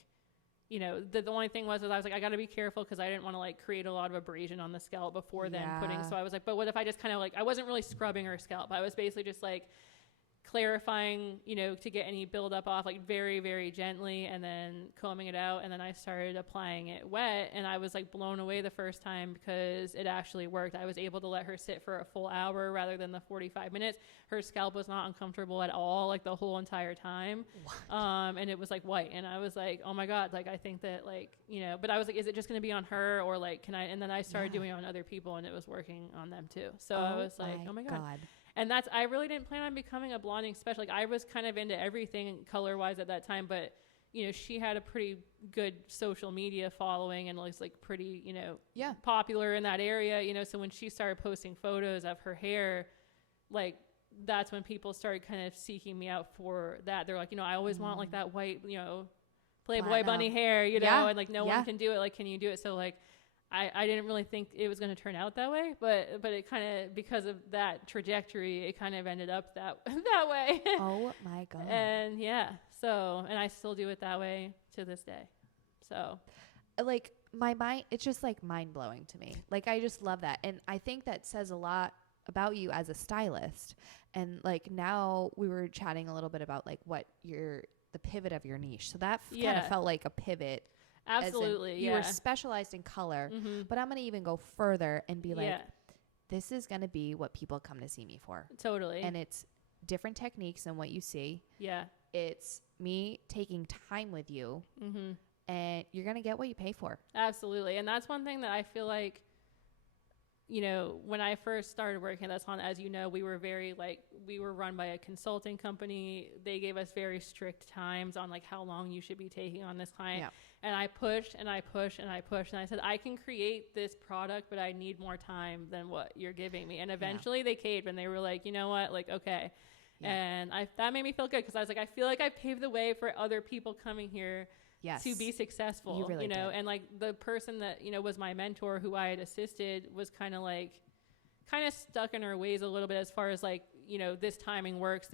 you know, the only thing was I was like, I got to be careful because I didn't want to like create a lot of abrasion on the scalp before then putting. So I was like, but what if I just kind of like, I wasn't really scrubbing her scalp. I was basically just like clarifying, you know, to get any buildup off, like very, very gently, and then combing it out. And then I started applying it wet, and I was like blown away the first time because it actually worked. I was able to let her sit for a full hour rather than the 45 minutes. Her scalp was not uncomfortable at all, like the whole entire time. And it was like white. And I was like, oh my God, like, I think that like, you know, but I was like, is it just going to be on her or like, can I, and then I started doing it on other people and it was working on them too. So I was like, oh my God. And I really didn't plan on becoming a blonding specialist. Like I was kind of into everything color wise at that time, but you know, she had a pretty good social media following and was like pretty, you know, popular in that area, you know, so when she started posting photos of her hair, like that's when people started kind of seeking me out for that. They're like, you know, I always want like that white, you know, Playboy bunny hair, you know, and like no one can do it. Like, can you do it? So like, I didn't really think it was going to turn out that way, but it kind of, because of that trajectory, it kind of ended up that way. Oh my God. And and I still do it that way to this day. So like my mind, it's just like mind blowing to me. Like, I just love that. And I think that says a lot about you as a stylist. And like, now we were chatting a little bit about like what the pivot of your niche. So that kind of felt like a pivot. Absolutely. You were specialized in color, but I'm going to even go further and be like, this is going to be what people come to see me for. Totally. And it's different techniques than what you see. Yeah. It's me taking time with you, and you're going to get what you pay for. Absolutely. And that's one thing that I feel like, you know, when I first started working at that salon, as you know, we were run by a consulting company. They gave us very strict times on like how long you should be taking on this client. Yeah. And I pushed and I pushed and I pushed. And I said, I can create this product, but I need more time than what you're giving me. And eventually they caved and they were like, you know what? Like, okay. Yeah. And that made me feel good because I was like, I feel like I paved the way for other people coming here to be successful, you really know, did. And like the person that, you know, was my mentor who I had assisted was kind of stuck in her ways a little bit as far as like, you know, this timing works.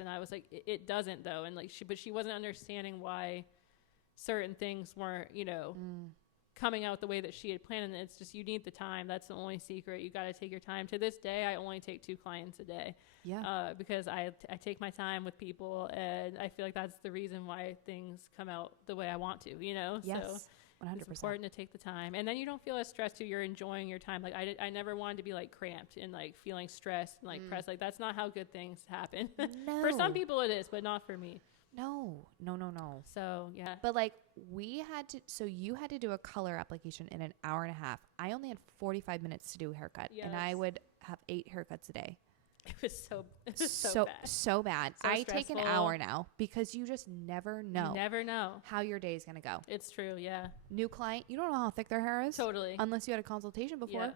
And I was like, it doesn't though. And like, but she wasn't understanding why certain things weren't, you know, coming out the way that she had planned. And it's just, you need the time. That's the only secret. You got to take your time. To this day, I only take 2 clients a day. Yeah. Because I take my time with people, and I feel like that's the reason why things come out the way I want to, you know? Yes. So 100%. It's important to take the time, and then you don't feel as stressed too. You're enjoying your time. Like I never wanted to be like cramped and like feeling stressed and like pressed. Like that's not how good things happen. No. For some people it is, but not for me. No. So yeah. But like you had to do a color application in an hour and a half. I only had 45 minutes to do a haircut, and I would have 8 haircuts a day. It was so bad. So bad. So I take an stressful. hour now because you just never know. You never know how your day is going to go. It's true. Yeah. New client, you don't know how thick their hair is. Totally. Unless you had a consultation before. Yeah.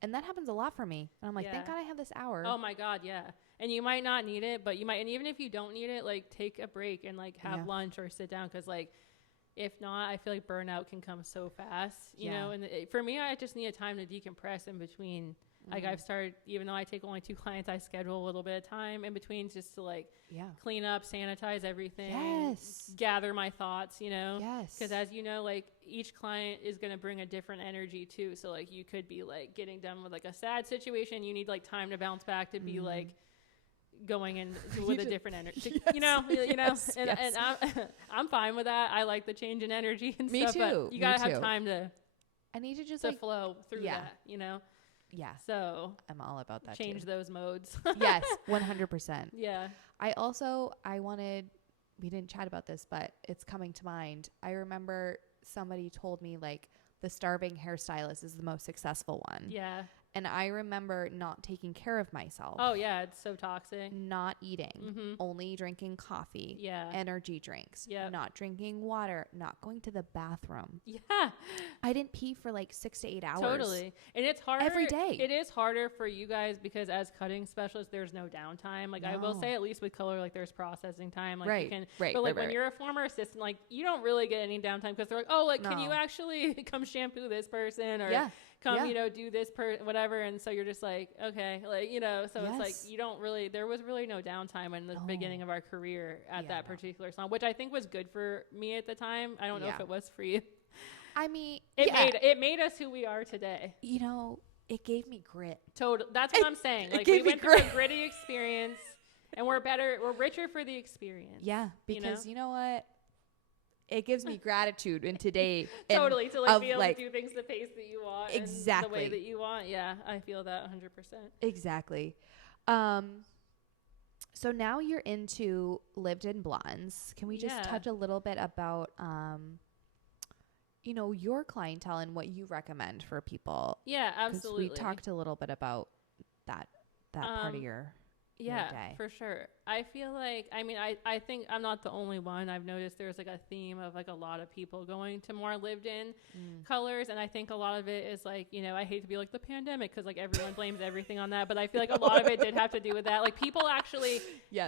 And that happens a lot for me. And I'm like, thank God I have this hour. Oh my God. Yeah. And you might not need it, but you might, and even if you don't need it, like take a break and like have lunch or sit down. Cause like, if not, I feel like burnout can come so fast, you know, and for me, I just need a time to decompress in between. Like I've started, even though I take only 2 clients, I schedule a little bit of time in between just to like clean up, sanitize everything, gather my thoughts, you know? Yes. Because as you know, like each client is going to bring a different energy too. So like you could be like getting done with like a sad situation. You need like time to bounce back to be like going in with a different energy, you know, and I'm fine with that. I like the change in energy and stuff, but you got to have time to, I need to just to like flow through that, you know? Yeah. So I'm all about that. Change those modes. Yes. 100%. Yeah. We didn't chat about this, but it's coming to mind. I remember somebody told me like the starving hairstylist is the most successful one. Yeah. And I remember not taking care of myself. Oh, yeah. It's so toxic. Not eating. Only drinking coffee. Yeah. Energy drinks. Yeah. Not drinking water. Not going to the bathroom. Yeah. I didn't pee for like 6 to 8 hours. Totally. And it's harder. Every day. It is harder for you guys because as cutting specialists, there's no downtime. Like I will say, at least with color, like there's processing time. Like you can, but like when you're a former assistant, like you don't really get any downtime because they're like, oh, like can you actually come shampoo this person or come, you know, do this whatever. And so you're just like, okay, like, you know, so it's like, you don't really, there was really no downtime in the beginning of our career at that particular salon, which I think was good for me at the time. I don't know if it was for you. I mean, it made us who we are today. You know, it gave me grit. Total. That's what I'm saying. Like we went through a gritty experience and we're richer for the experience. Yeah. Because you know what? It gives me gratitude in today. Totally. To like be able to do things the pace that you want. Exactly. And the way that you want. Yeah. I feel that 100%. Exactly. So now you're into lived-in blondes. Can we just touch a little bit about, you know, your clientele and what you recommend for people? Yeah, absolutely. We talked a little bit about that part of your day. For sure. I feel like, I mean, I think I'm not the only one. I've noticed there's like a theme of like a lot of people going to more lived in colors. And I think a lot of it is like, you know, I hate to be like the pandemic because like everyone blames everything on that. But I feel like a lot of it did have to do with that. Like people actually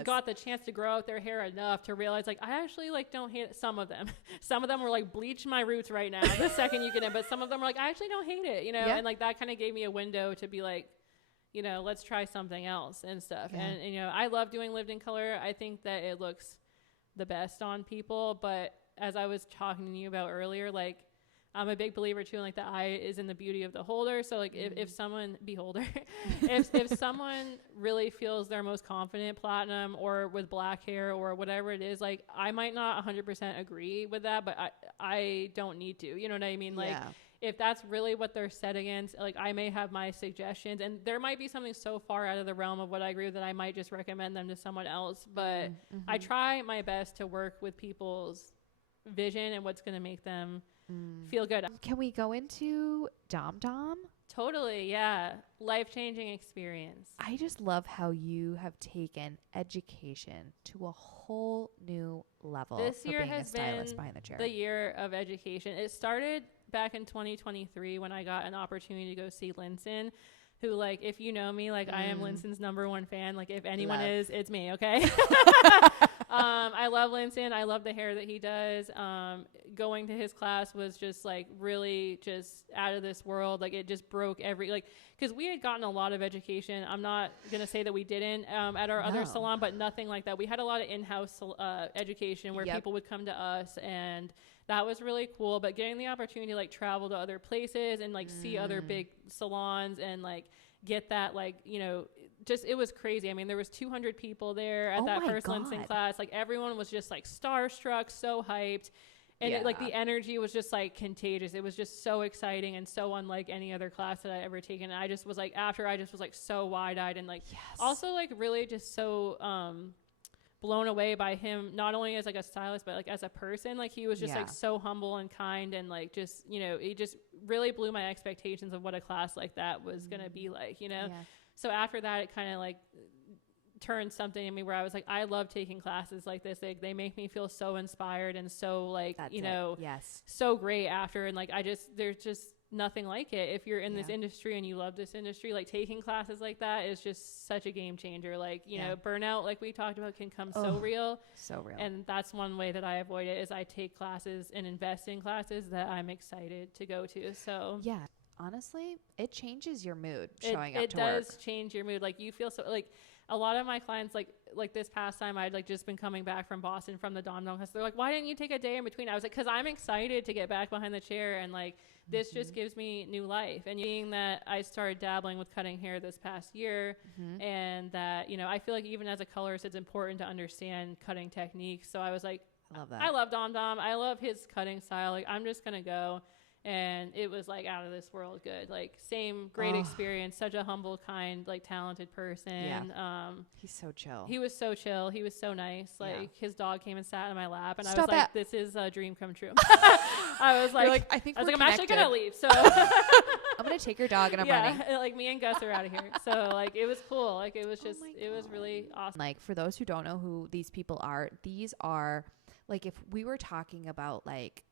got the chance to grow out their hair enough to realize like, I actually like don't hate it. Some of them. Some of them were like, bleach my roots right now the second you get in. But some of them were like, I actually don't hate it, you know? And like that kind of gave me a window to be like, you know, let's try something else and stuff. And, you know, I love doing lived in color. I think that it looks the best on people. But as I was talking to you about earlier, like I'm a big believer too, in like the eye is in the beauty of the holder. So like if someone if someone really feels their most confident platinum or with black hair or whatever it is, like I might not 100% agree with that, but I don't need to, you know what I mean? Like, if that's really what they're set against, like I may have my suggestions and there might be something so far out of the realm of what I agree with that I might just recommend them to someone else. But I try my best to work with people's vision and what's going to make them feel good. Can we go into Dom Dom? Totally. Yeah. Life-changing experience. I just love how you have taken education to a whole new level. This year has been behind the chair. The year of education. It started back in 2023 when I got an opportunity to go see Linson, who like, if you know me, like I am Linson's #1 fan. Like if anyone is, it's me. Okay. I love Linson. I love the hair that he does. Going to his class was just like really just out of this world. Like it just broke because we had gotten a lot of education. I'm not going to say that we didn't at our other salon, but nothing like that. We had a lot of in-house education where people would come to us, and that was really cool. But getting the opportunity to like travel to other places and like see other big salons and like get that, like, you know, just, it was crazy. I mean, there was 200 people there at that first Linson class. Like everyone was just like starstruck, so hyped. And it, like the energy was just like contagious. It was just so exciting and so unlike any other class that I ever taken. And I just was like, after I just was like so wide eyed and like also like really just so, blown away by him, not only as like a stylist, but like as a person. Like he was just like so humble and kind, and like just, you know, it just really blew my expectations of what a class like that was going to be like, you know? So after that, it kind of like turned something in me where I was like, I love taking classes like this. They make me feel so inspired and so like, you know, so great after. And like, there's just nothing like it. If you're in this industry and you love this industry, like taking classes like that is just such a game changer. Like, you know, burnout, like we talked about, can come so real. And that's one way that I avoid it, is I take classes and invest in classes that I'm excited to go to. So honestly, it changes your mood showing up to work. It does does change your mood. Like you feel so like, a lot of my clients, like this past time, I'd like just been coming back from Boston from the Dom class. They're like, why didn't you take a day in between? I was like, because I'm excited to get back behind the chair, and like this just gives me new life. And being that I started dabbling with cutting hair this past year, and that, you know, I feel like even as a colorist, it's important to understand cutting techniques. So I was like, I love that. I love Dom. I love his cutting style. Like I'm just gonna go. And it was like out of this world good. Like same great experience, such a humble, kind, like talented person. He's so chill. He was so chill. He was so nice. Like his dog came and sat on my lap, and I was like, this is a dream come true. I was like, I'm actually gonna leave. So I'm gonna take your dog and I'm running. Like me and Gus are out of here. So like it was cool. Like it was just it was really awesome. Like for those who don't know who these people are, these are like, if we were talking about like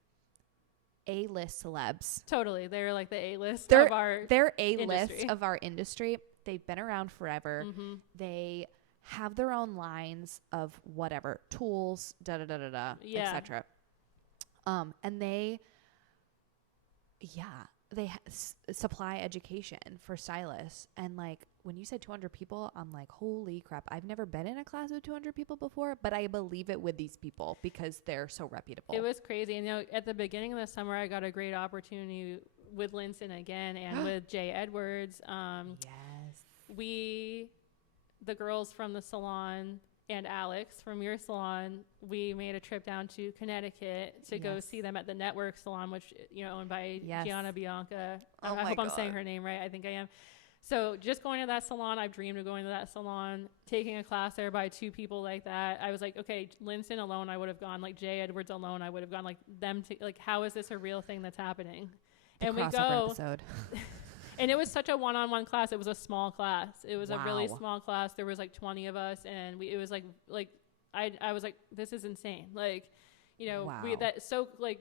A-list celebs. Totally. They're like the A-list of our They're A-list of our industry. They've been around forever. They have their own lines of whatever, tools, etc. And they supply education for stylists. And like when you said 200 people, I'm like, holy crap. I've never been in a class with 200 people before, but I believe it with these people because they're so reputable. It was crazy. And you know, at the beginning of the summer, I got a great opportunity with Linson again and with Jay Edwards. The girls from the salon and Alex from your salon, we made a trip down to Connecticut to go see them at the Network Salon, which, you know, owned by Gianna Bianca. I hope I'm saying her name right. I think I am. So just going to that salon, I've dreamed of going to that salon, taking a class there by two people like that. I was like, okay, Linson alone, I would have gone. Like Jay Edwards alone, I would have gone. Like them, like, how is this a real thing that's happening? And we go. Episode. And it was such a one-on-one class. It was a small class. It was a really small class. There was like 20 of us, and it was like I was like, this is insane. Like, you know, that so like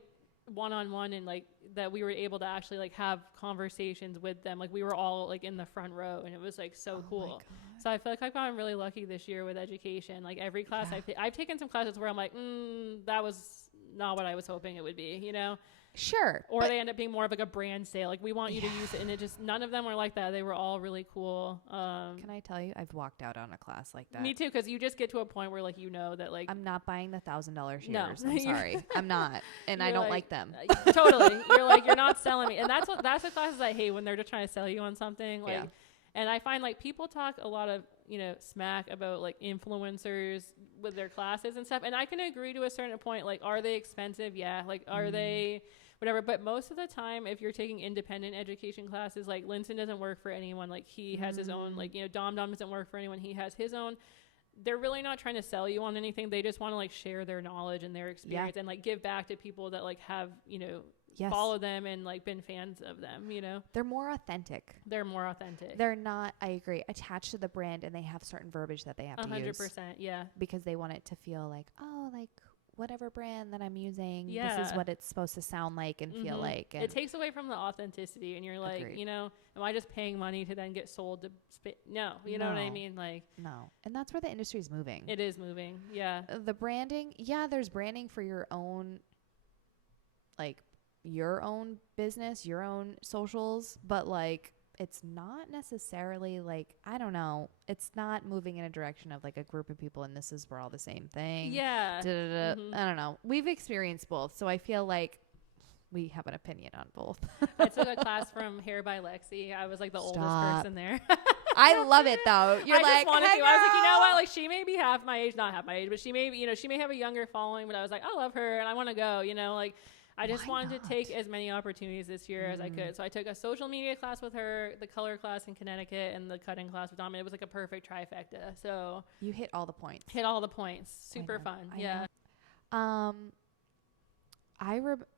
one-on-one, and like that we were able to actually like have conversations with them. Like we were all like in the front row, and it was like so cool. So I feel like I've gotten really lucky this year with education. Like every class I've taken some classes where I'm like, that was not what I was hoping it would be, you know? Sure. Or they end up being more of like a brand sale. Like we want you to use it. And it just, none of them were like that. They were all really cool. Can I tell you, I've walked out on a class like that. Me too. Cause you just get to a point where like, you know, that like, I'm not buying the $1,000 shares. No. I'm sorry. I'm not. And I don't like them. Totally. You're like, you're not selling me. And that's the classes I hate, when they're just trying to sell you on something. Like, and I find like people talk a lot of, you know, smack about like influencers with their classes and stuff. And I can agree to a certain point. Like, are they expensive? Yeah. Like, are they whatever? But most of the time, if you're taking independent education classes, like Linson doesn't work for anyone. Like he has his own, like, you know, Dom doesn't work for anyone. He has his own. They're really not trying to sell you on anything. They just want to like share their knowledge and their experience and like give back to people that like have, you know, follow them and like been fans of them, you know. They're more authentic. They're not, I agree, attached to the brand, and they have certain verbiage that they have to use. 100%, yeah. Because they want it to feel like, oh, like whatever brand that I'm using, this is what it's supposed to sound like and feel like. And it takes away from the authenticity, and you're like, you know, am I just paying money to then get sold to No, you know what I mean? Like, no. And that's where the industry is moving. It is moving. Yeah. The branding. Yeah. There's branding for your own, like your own business, your own socials, but like, it's not necessarily like, I don't know. It's not moving in a direction of like a group of people and this is, we're all the same thing. Yeah. I don't know. We've experienced both. So I feel like we have an opinion on both. I took a class from Hair by Lexi. I was like the oldest person there. I love it though. I just wanted to. I was like, you know what? Like she may be not half my age, but she may, you know, she may have a younger following, but I was like, I love her and I want to go, you know, like I just Why wanted to not? take as many opportunities this year as I could. So I took a social media class with her, the color class in Connecticut, and the cutting class with Dom. It was like a perfect trifecta. So You hit all the points. hit all the points. Super know. fun. I Yeah.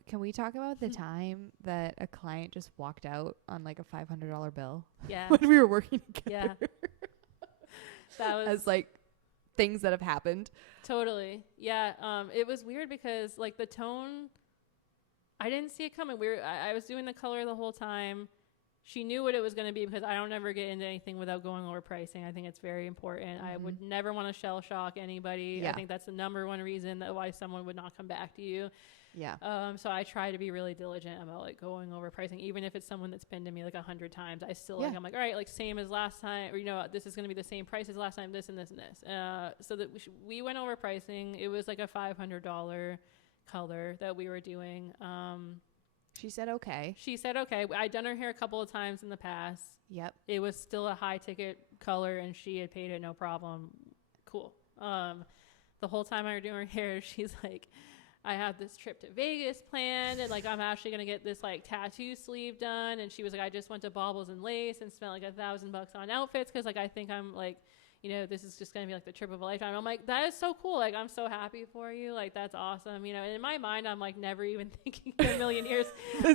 Can we talk about the time that a client just walked out on like a $500 bill Yeah. when we were working Yeah. together? That was As like things that have happened. totally. Yeah. It was weird because like the tone, I didn't see it coming. I was doing the color the whole time. She knew what it was going to be because I don't ever get into anything without going over pricing. I think it's very important. I would never want to shell shock anybody. Yeah. I think that's the number one reason that why someone would not come back to you. Yeah. So I try to be really diligent about like going over pricing, even if it's someone that's been to me like 100 times. I still Yeah. like, I'm like, all right, like same as last time, or, you know, this is going to be the same price as last time, this and this and this. So that we went over pricing. It was like a $500 color that we were doing. She said okay. She said, okay. I'd done her hair a couple of times in the past. Yep. It was still a high ticket color and she had paid it, no problem. Cool. The whole time I was doing her hair, she's like, I have this trip to Vegas planned and like I'm actually gonna get this like tattoo sleeve done. And she was like, I just went to Baubles and Lace and spent like $1,000 on outfits because like I think I'm like, you know, this is just gonna be like the trip of a lifetime. I'm like, that is so cool. Like I'm so happy for you. Like that's awesome. You know, and in my mind, I'm like never even thinking in a million years,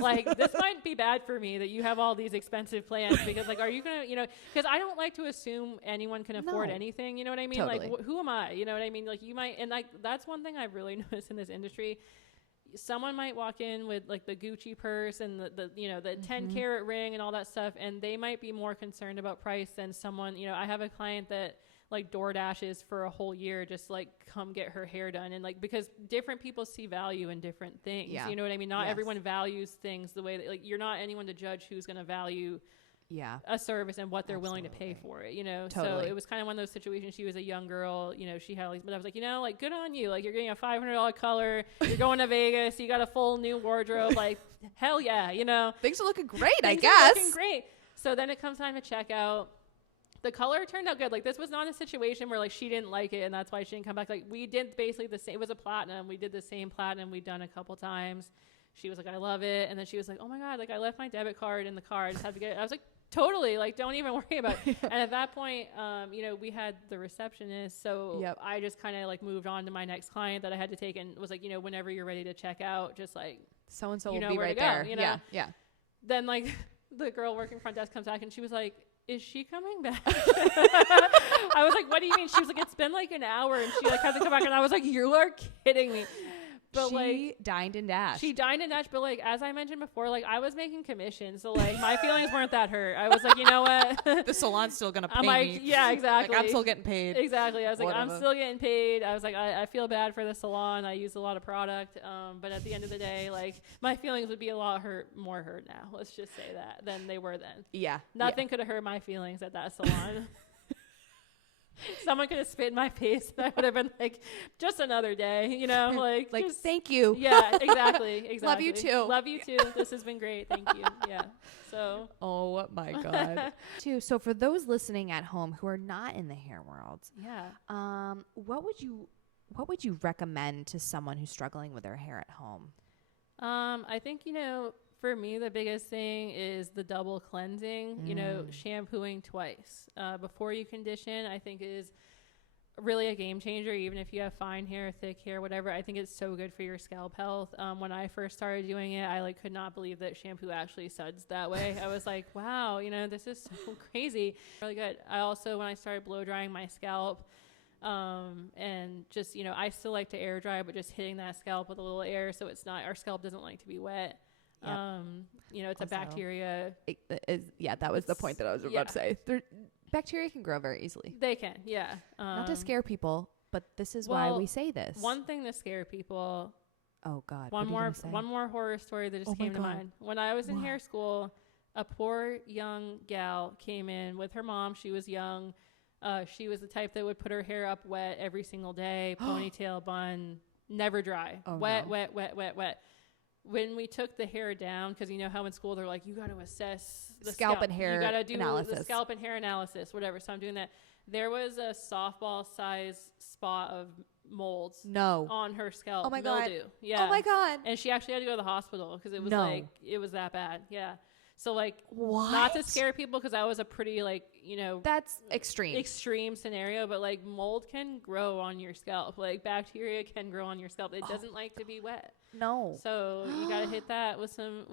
like this might be bad for me that you have all these expensive plans because like, are you gonna, you know, because I don't like to assume anyone can afford No. anything. You know what I mean? Totally. Like who am I? You know what I mean? Like you might, and like that's one thing I've really noticed in this industry. Someone might walk in with like the Gucci purse and the you know the 10 karat ring and all that stuff, and they might be more concerned about price than someone. You know, I have a client that like DoorDashes for a whole year just like come get her hair done, and like because different people see value in different things. Yeah. You know what I mean? Not Yes. everyone values things the way that like you're not anyone to judge who's going to value Yeah. a service and what they're willing to pay Absolutely. for it, you know? Totally. So it was kind of one of those situations. She was a young girl, you know, she had like, but I was like, you know, like good on you. Like you're getting a $500 color, you're going to Vegas, you got a full new wardrobe, like hell yeah, you know? Things are looking great, I Things are guess. looking great. So then it comes time to check out. The color turned out good. Like this was not a situation where like she didn't like it and that's why she didn't come back. Like we did basically the same. It was a platinum. We did the same platinum we'd done a couple times. She was like, I love it. And then she was like, oh my God, like I left my debit card in the car. I just had to get it. I was like, totally. Like, don't even worry about it. And at that point, you know, we had the receptionist. So Yep. I just kind of like moved on to my next client that I had to take and was like, you know, whenever you're ready to check out, just like, So-and-so you will know be where right to go, there. you know? Yeah. Yeah. then like the girl working front desk comes back and she was like, is she coming back? I was like, what do you mean? She was like, it's been like an hour and she like had to come back. And I was like, you are kidding me. But she like dined and dashed. she dined and dashed, but like as I mentioned before, like I was making commission, so like my feelings weren't that hurt. I was like, you know what? The salon's still gonna pay I'm like, me. yeah, exactly. Like, I'm still getting paid. Exactly. I was like, I'm Whatever. still getting paid. I was like, I feel bad for the salon. I use a lot of product, but at the end of the day, like my feelings would be a lot more hurt now. Let's just say that than they were then. Yeah. Nothing could have hurt my feelings at that salon. Someone could have spit in my face and I would have been like, just another day, you know, like just, thank you. yeah, exactly. Love you too. Love you too. This has been great. Thank you. Yeah. So. Oh my God. So for those listening at home who are not in the hair world, Yeah. what would you recommend to someone who's struggling with their hair at home? I think, you know, for me, the biggest thing is the double cleansing, you know, shampooing twice before you condition, I think is really a game changer. Even if you have fine hair, thick hair, whatever, I think it's so good for your scalp health. When I first started doing it, I like could not believe that shampoo actually suds that way. I was like, wow, you know, this is so crazy. Really good. I also, when I started blow drying my scalp, and just, you know, I still like to air dry, but just hitting that scalp with a little air so it's not, our scalp doesn't like to be wet. Yep. You know, it's Also, a bacteria. That was the point that I was about to say. Bacteria can grow very easily. They can, yeah. Not to scare people, but this is why we say this. One thing to scare people. Oh God. One more horror story that just came to mind. When I was in hair school, a poor young gal came in with her mom. She was young. She was the type that would put her hair up wet every single day, ponytail, bun, never dry. Wet. When we took the hair down, because you know how in school they're like, you got to assess the scalp and hair you got to do analysis. the scalp and hair analysis, whatever. So I'm doing that. There was a softball size spot of molds No. on her scalp. Oh my God. Mildew. Yeah. Oh my God. And she actually had to go to the hospital because it was No. like, it was that bad. Yeah. So like, What? not to scare people, because that was a pretty like, That's extreme. scenario, but like mold can grow on your scalp. Like bacteria can grow on your scalp. It doesn't like to be wet. No. So you got to hit that with some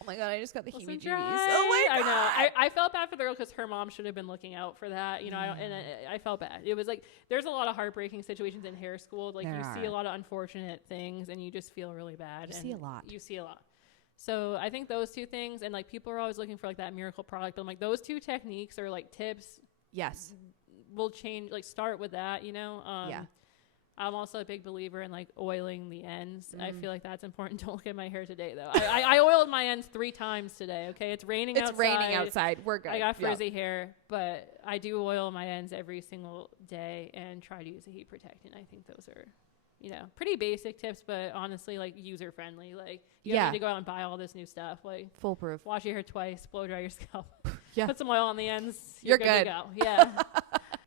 Oh my God, I just got the with some heebie-jeebies. dry. Oh my God. I know. I felt bad for the girl because her mom should have been looking out for that. I felt bad. It was like, there's a lot of heartbreaking situations in hair school. Like you see a lot of unfortunate things and you just feel really bad. You see a lot. So I think those two things, and like people are always looking for like that miracle product, but I'm like, those two techniques are like tips. Yes. Will change, like start with that, Yeah. I'm also a big believer in like oiling the ends. I feel like that's important. Don't look at my hair today though. I oiled my ends 3 times today. Okay. It's raining outside. We're good. I got frizzy hair, but I do oil my ends every single day and try to use a heat protectant. I think those are, pretty basic tips, but honestly, like user friendly. Like you don't need to go out and buy all this new stuff. Like foolproof. Wash your hair twice, blow dry your scalp. Yeah. Put some oil on the ends. You're good to go. Yeah.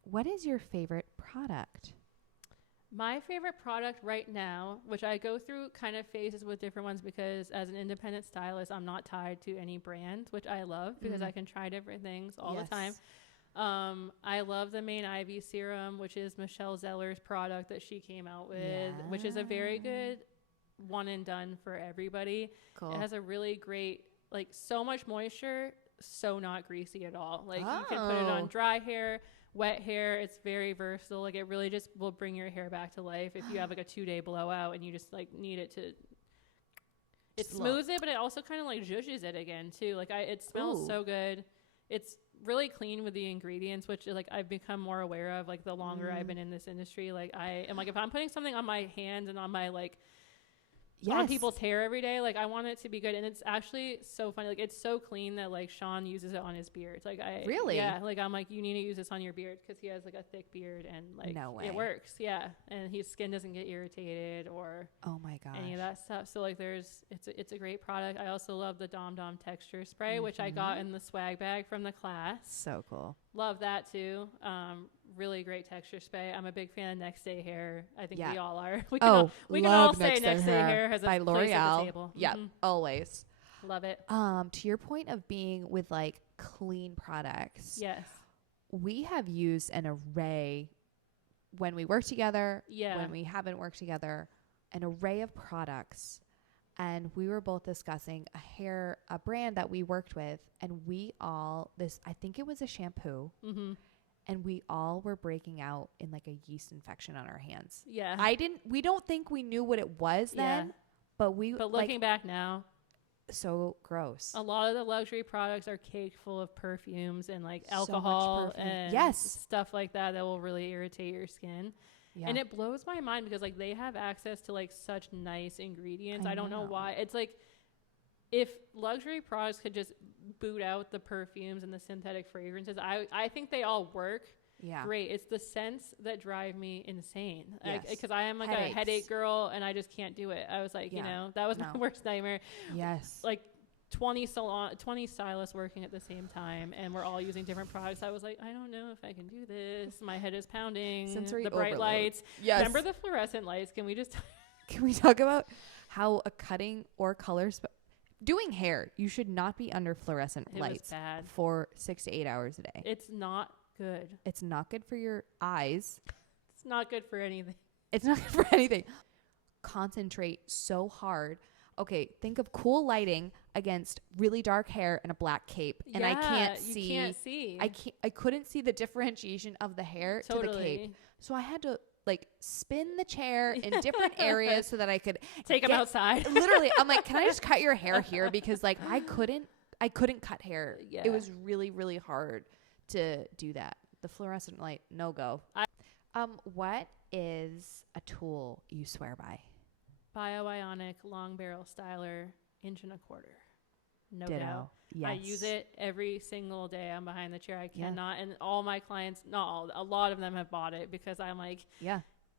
What is your favorite product? My favorite product right now, which I go through kind of phases with different ones, because as an independent stylist, I'm not tied to any brand, which I love because I can try different things all the time. I love the Main Ivy Serum, which is Michelle Zeller's product that she came out with, which is a very good one and done for everybody. Cool. It has a really great, like so much moisture, so not greasy at all. Like you can put it on dry hair, wet hair. It's very versatile. Like it really just will bring your hair back to life if you have like a 2-day blowout and you just like need it to. It smooths it, but it also kind of like zhuzhes it again too. Like it smells so good. It's really clean with the ingredients, which like I've become more aware of like the longer I've been in this industry. Like I am like, if I'm putting something on my hands and on my like on people's hair every day, like I want it to be good. And it's actually so funny. Like it's so clean that like Sean uses it on his beard. Like like I'm like, you need to use this on your beard because he has like a thick beard and like it works. Yeah. And his skin doesn't get irritated or any of that stuff. So like it's a great product. I also love the Dom Dom texture spray, which I got in the swag bag from the class. So cool. Love that too. Really great texture spray. I'm a big fan of Next Day Hair. I think we all are. We can all say Next Day Hair has a place at the table. Yeah, always. Love it. To your point of being with like clean products. Yes. We have used an array when we work together, when we haven't worked together, an array of products. And we were both discussing a brand that we worked with, and I think it was a shampoo. And we all were breaking out in like a yeast infection on our hands. Yeah. We don't think we knew what it was then, but looking back now, so gross. A lot of the luxury products are caked full of perfumes and like alcohol and stuff like that will really irritate your skin. Yeah. And it blows my mind because like they have access to like such nice ingredients. I don't know why. It's like, if luxury products could just boot out the perfumes and the synthetic fragrances, I think they all work great. It's the scents that drive me insane. Because I am like a headache girl and I just can't do it. I was like, that was my worst nightmare. Yes. Like 20 stylists working at the same time and we're all using different products. I was like, I don't know if I can do this. My head is pounding. Sensory the bright overload. Lights. Yes. Remember the fluorescent lights? Can we talk about how a cutting or color doing hair, you should not be under fluorescent lights for 6 to 8 hours a day. It's not good. It's not good for your eyes. It's not good for anything. It's not good for anything. Concentrate so hard. Okay, think of cool lighting against really dark hair and a black cape. And I can't see. You can't see. I couldn't see the differentiation of the hair to the cape. So I had to like spin the chair in different areas so that I could take them outside. Literally, I'm like, can I just cut your hair here? Because like I couldn't cut hair. Yeah. It was really, really hard to do that. The fluorescent light, no go. What is a tool you swear by? Bioionic long barrel styler, 1.25 inches. No doubt. Yes. I use it every single day. I'm behind the chair. I cannot. And all my clients, not all, a lot of them have bought it because I'm like,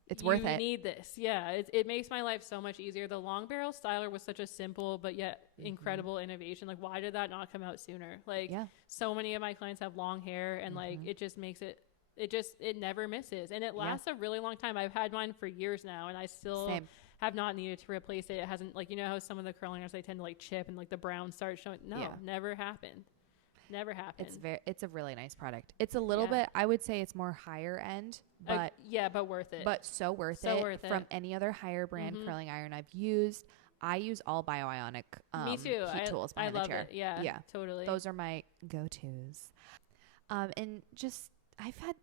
it's worth it. You need this. Yeah. It makes my life so much easier. The long barrel styler was such a simple, but yet incredible innovation. Like, why did that not come out sooner? Like so many of my clients have long hair and like, it just makes it it never misses, and it lasts a really long time. I've had mine for years now, and I still have not needed to replace it. It hasn't, like, you know how some of the curling irons, they tend to like chip and like the brown starts showing. No, never happened. Never happened. It's a really nice product. It's a little bit, I would say it's more higher end, but but worth it. But so worth it from any other higher brand curling iron I've used. I use all Bioionic Me too. heat tools I behind the love chair. it. Yeah, totally. Those are my go-tos. And just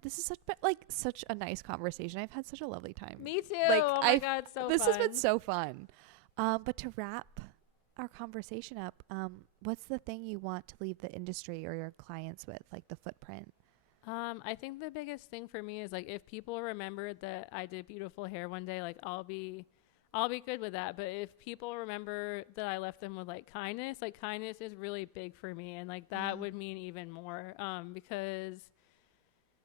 this is such a nice conversation. I've had such a lovely time. Me too. Oh my God, this has been so fun. But to wrap our conversation up, what's the thing you want to leave the industry or your clients with, like the footprint? I think the biggest thing for me is like, if people remember that I did beautiful hair one day, like I'll be good with that. But if people remember that I left them with like kindness is really big for me. And like that would mean even more, because,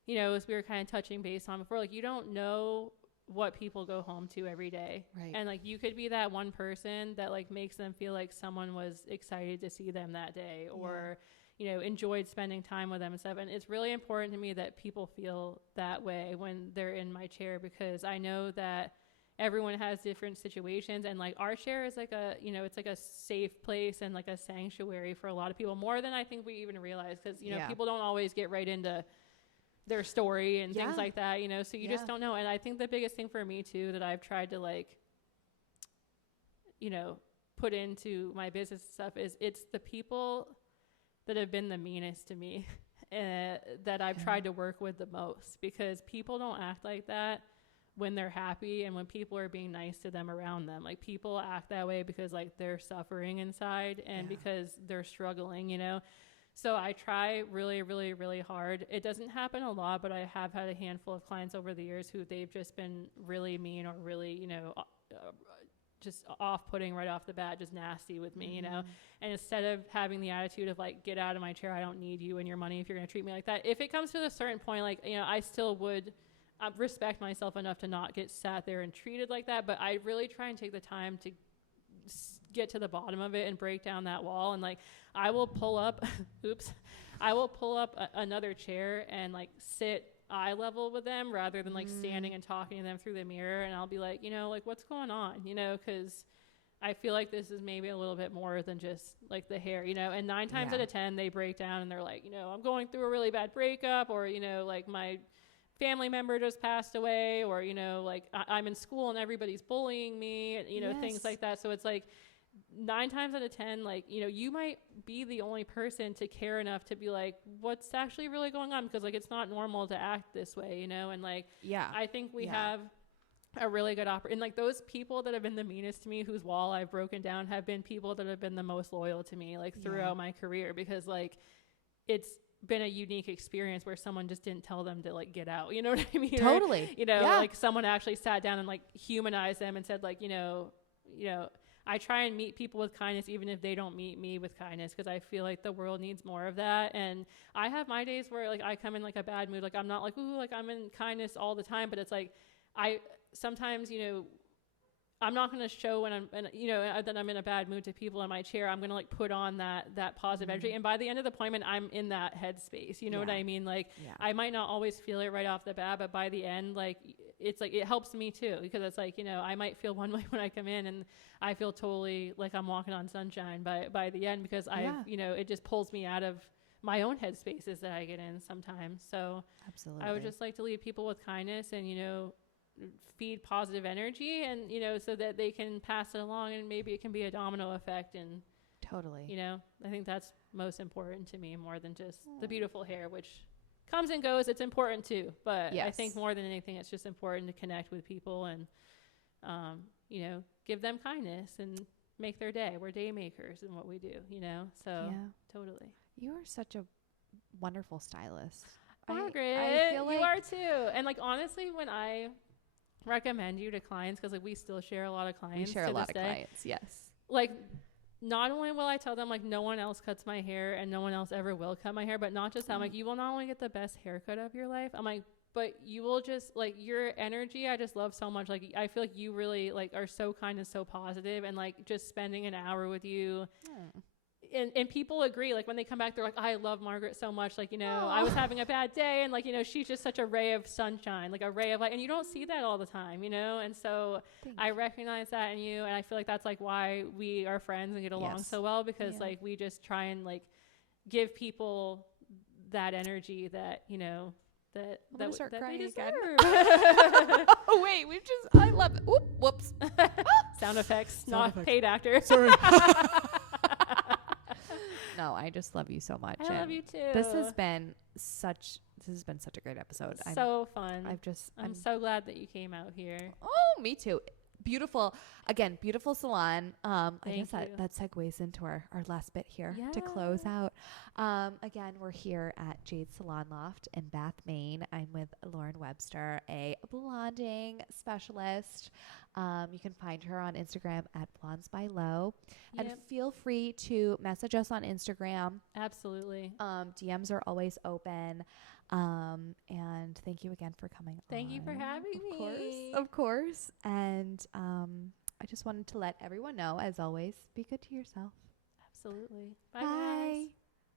you know, as we were kind of touching base on before, like you don't know what people go home to every day. Right. And like, you could be that one person that like makes them feel like someone was excited to see them that day, or, you know, enjoyed spending time with them and stuff. And it's really important to me that people feel that way when they're in my chair, because I know that everyone has different situations, and like our chair is like a, you know, it's like a safe place and like a sanctuary for a lot of people, more than I think we even realize. Cause you know, people don't always get right into their story and things like that, you know, so you just don't know. And I think the biggest thing for me too, that I've tried to like, you know, put into my business stuff is it's the people that have been the meanest to me that I've tried to work with the most, because people don't act like that when they're happy and when people are being nice to them around them. Like people act that way because like they're suffering inside and because they're struggling, you know. So I try really, really, really hard. It doesn't happen a lot, but I have had a handful of clients over the years who they've just been really mean or really, you know, just off-putting right off the bat, just nasty with me, you know. And instead of having the attitude of like, get out of my chair, I don't need you and your money if you're going to treat me like that. If it comes to a certain point, like, you know, I still would respect myself enough to not get sat there and treated like that. But I really try and take the time to get to the bottom of it and break down that wall. And like, I will pull up, another chair and like sit eye level with them rather than like standing and talking to them through the mirror. And I'll be like, you know, like what's going on, you know, cause I feel like this is maybe a little bit more than just like the hair, you know, and 9 times out of 10, they break down and they're like, you know, I'm going through a really bad breakup, or, you know, like my family member just passed away, or, you know, like I'm in school and everybody's bullying me, you know, things like that. So it's like 9 times out of 10, like, you know, you might be the only person to care enough to be like, what's actually really going on? Because like, it's not normal to act this way, you know? And like, I think we have a really good and like those people that have been the meanest to me, whose wall I've broken down, have been people that have been the most loyal to me, like throughout my career, because like, it's been a unique experience where someone just didn't tell them to like get out, you know what I mean? Totally. Or, you know, like someone actually sat down and like humanized them and said like, you know, I try and meet people with kindness, even if they don't meet me with kindness, because I feel like the world needs more of that. And I have my days where like I come in like a bad mood, like I'm not like, ooh, like I'm in kindness all the time, but it's like I sometimes, you know, I'm not going to show when that I'm in a bad mood to people in my chair. I'm going to like put on that positive energy. And by the end of the appointment, I'm in that headspace. You know what I mean? Like I might not always feel it right off the bat, but by the end, like it's like, it helps me too, because it's like, you know, I might feel one way when I come in and I feel totally like I'm walking on sunshine by the end, because you know, it just pulls me out of my own headspaces that I get in sometimes. So absolutely, I would just like to leave people with kindness and, you know, feed positive energy, and, you know, so that they can pass it along, and maybe it can be a domino effect. And totally, you know, I think that's most important to me, more than just the beautiful hair, which comes and goes. It's important too, but I think more than anything, it's just important to connect with people and, you know, give them kindness and make their day. We're day makers in what we do, you know? So totally. You are such a wonderful stylist. Margaret, I feel like you are too. And like, honestly, when I recommend you to clients, because like we still share a lot of clients, clients, like not only will I tell them like no one else cuts my hair and no one else ever will cut my hair, but not just that, I'm like, you will not only get the best haircut of your life, I'm like, but you will just like, your energy I just love so much. Like I feel like you really like are so kind and so positive, and like just spending an hour with you and people agree, like when they come back, they're like, I love Margaret so much. Like, I was having a bad day, and like, she's just such a ray of sunshine, like a ray of light. And you don't see that all the time, And so I recognize that in you. And I feel like that's like why we are friends and get along so well, because like we just try and like give people that energy that, that they deserve. Oh, wait, I love it. Oop, whoops. Sound effects, not paid actor. Sorry. No, I just love you so much. I love you too. This has been such a great episode. So fun. I'm so glad that you came out here. Oh, me too. Beautiful salon. I guess Thank you. that segues into our last bit here to close out. Again, we're here at Jade Salon Loft in Bath, Maine. I'm with Lauren Webster, a blonding specialist. You can find her on Instagram at Blondes by Lo. And feel free to message us on Instagram. Absolutely. DMs are always open. And thank you again for coming. Thank you for having me. Of course. And I just wanted to let everyone know, as always, be good to yourself. Absolutely. Bye. Guys.